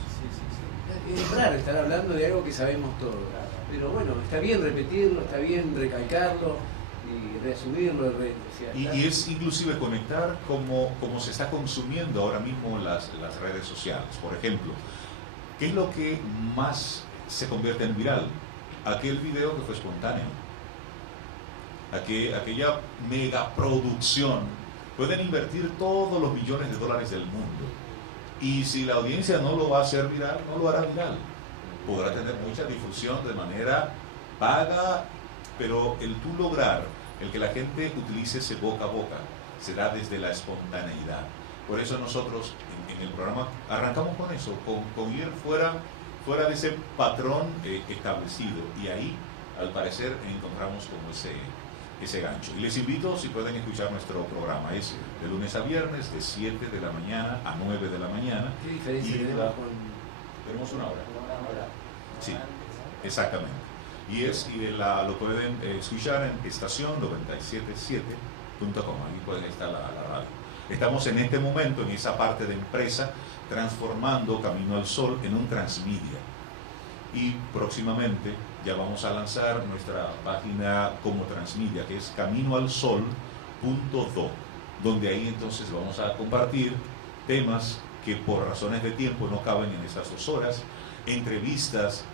Es raro estar hablando de algo que sabemos todo. Pero bueno, está bien repetirlo, está bien recalcarlo y reasumirlo. Y es inclusive conectar como se está consumiendo ahora mismo las redes sociales. Por ejemplo, ¿qué es lo que más se convierte en viral? Aquel video que fue espontáneo. Aquella megaproducción. Pueden invertir todos los millones de dólares del mundo. Y si la audiencia no lo va a hacer viral, no lo hará viral. Podrá tener mucha difusión de manera paga, pero el tú lograr, el que la gente utilice ese boca a boca, se da desde la espontaneidad. Por eso nosotros en el programa arrancamos con eso, con ir fuera de ese patrón establecido. Y ahí, al parecer, encontramos como ese gancho. Y les invito, si pueden escuchar nuestro programa, es de lunes a viernes, de 7 de la mañana a 9 de la mañana. ¿Qué diferencia tenemos con...? Tenemos una hora. Sí, exactamente. Y lo pueden escuchar en estación 977.com. Ahí pueden estar la radio. Estamos en este momento en esa parte de empresa transformando Camino al Sol en un transmedia. Y próximamente ya vamos a lanzar nuestra página como transmedia, que es caminoalsol.do, donde ahí entonces vamos a compartir temas que por razones de tiempo no caben en estas 2 horas, entrevistas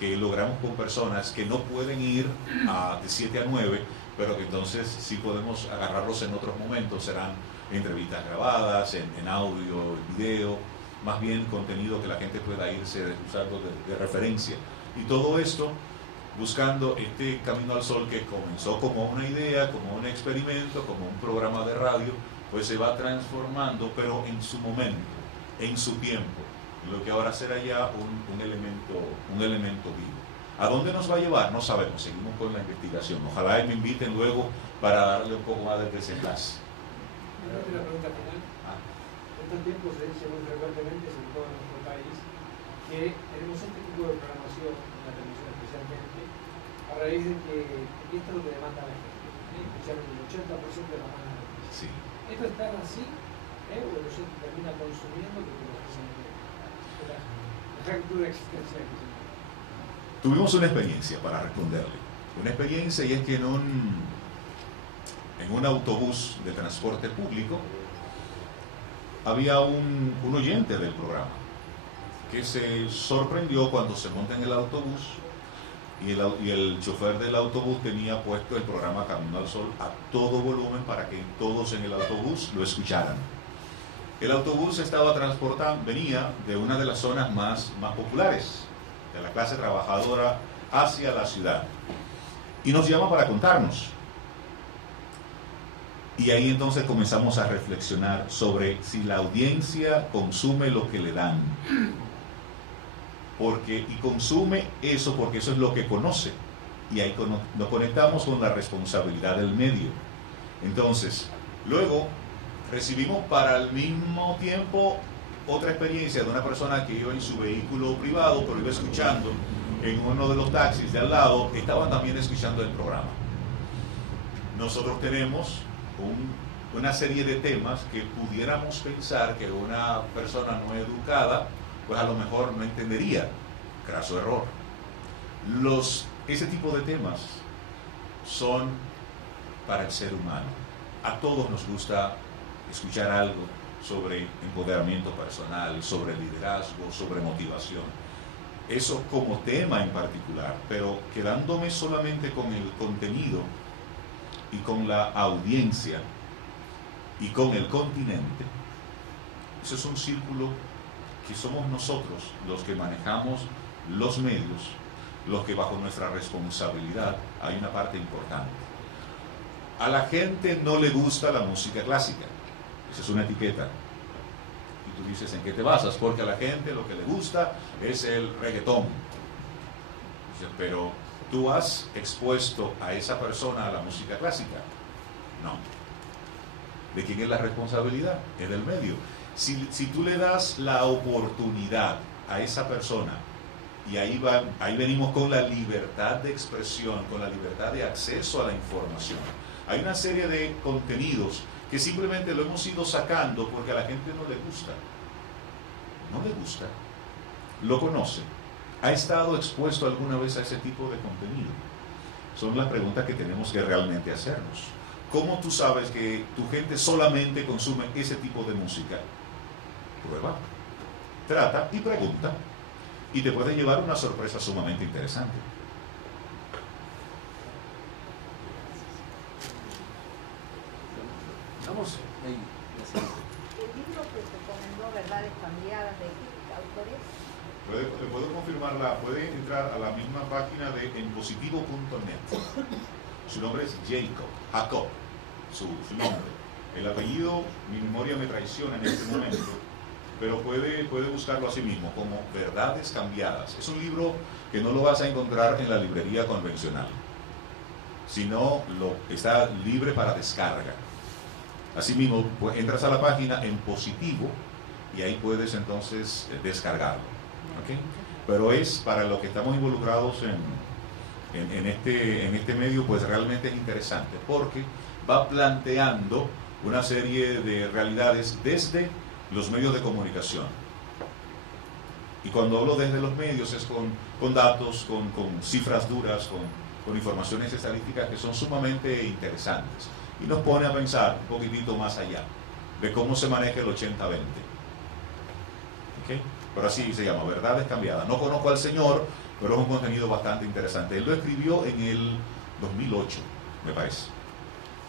que logramos con personas que no pueden ir de 7 a 9, pero que entonces sí podemos agarrarlos en otros momentos, serán entrevistas grabadas, en audio, en video, más bien contenido que la gente pueda irse usando de referencia. Y todo esto buscando este Camino al Sol, que comenzó como una idea, como un experimento, como un programa de radio, pues se va transformando, pero en su momento, en su tiempo, lo que ahora será ya un elemento vivo. ¿A dónde nos va a llevar? No sabemos, seguimos con la investigación. Ojalá me inviten luego para darle un poco más de desenlace. Una pregunta final. En estos tiempos se dice muy frecuentemente, sobre todo en nuestro país, que tenemos este tipo de programación en la televisión especialmente, a raíz de que esto es lo que demanda la gente, especialmente el 80% de las manos de la gente. Sí. ¿Esto es tan así? ¿O la gente termina consumiendo porque lo hacen la fractura existencial? Tuvimos una experiencia para responderle. Una experiencia, y es que en un autobús de transporte público había un oyente del programa que se sorprendió cuando se monta en el autobús y el chofer del autobús tenía puesto el programa Camino al Sol a todo volumen para que todos en el autobús lo escucharan. El autobús venía de una de las zonas más populares de la clase trabajadora hacia la ciudad, y nos llama para contarnos. Y ahí entonces comenzamos a reflexionar sobre si la audiencia consume lo que le dan, y consume eso porque eso es lo que conoce, y ahí nos conectamos con la responsabilidad del medio. Entonces, luego recibimos para el mismo tiempo otra experiencia de una persona que iba en su vehículo privado, pero iba escuchando en uno de los taxis de al lado, estaban también escuchando el programa. Nosotros tenemos una serie de temas que pudiéramos pensar que una persona no educada, pues a lo mejor no entendería. Craso error. Ese tipo de temas son para el ser humano. A todos nos gusta escuchar algo sobre empoderamiento personal, sobre liderazgo, sobre motivación. Eso como tema en particular, pero quedándome solamente con el contenido y con la audiencia y con el continente, eso es un círculo que somos nosotros los que manejamos los medios, los que bajo nuestra responsabilidad hay una parte importante. A la gente no le gusta la música clásica. Esa es una etiqueta. Y tú dices, ¿en qué te basas? Porque a la gente lo que le gusta es el reggaetón. Dices, pero ¿tú has expuesto a esa persona a la música clásica? No. ¿De quién es la responsabilidad? Es del medio. Si tú le das la oportunidad a esa persona, y ahí venimos con la libertad de expresión, con la libertad de acceso a la información. Hay una serie de contenidos que simplemente lo hemos ido sacando porque a la gente no le gusta. No le gusta. Lo conoce. ¿Ha estado expuesto alguna vez a ese tipo de contenido? Son las preguntas que tenemos que realmente hacernos. ¿Cómo tú sabes que tu gente solamente consume ese tipo de música? Prueba, trata y pregunta. Y te puede llevar una sorpresa sumamente interesante. Vamos ahí. El libro que recomendó, Verdades Cambiadas, ¿de qué autores? Le puedo confirmarla, puede entrar a la misma página de enpositivo.net. Su nombre es Jacob, su nombre. El apellido, mi memoria me traiciona en este momento, pero puede buscarlo a sí mismo como Verdades Cambiadas. Es un libro que no lo vas a encontrar en la librería convencional, sino está libre para descarga. Asimismo, pues entras a la página en Positivo y ahí puedes entonces descargarlo. ¿Okay? Pero es para los que estamos involucrados en este medio, pues realmente es interesante porque va planteando una serie de realidades desde los medios de comunicación. Y cuando hablo desde los medios es con datos, con cifras duras, con informaciones estadísticas que son sumamente interesantes. Y nos pone a pensar un poquitito más allá de cómo se maneja el 80-20. ¿Okay? Pero así se llama, Verdades Cambiadas. No conozco al señor, pero es un contenido bastante interesante. Él lo escribió en el 2008, me parece.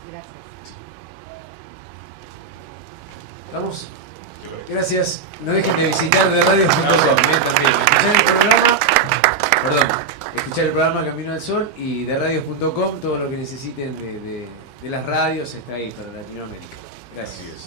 Gracias. ¿Vamos? Gracias. No dejen de visitar de radio.com también. Escuchar el programa Camino al Sol y de radios.com, todo lo que necesiten de las radios está ahí para Latinoamérica. Gracias.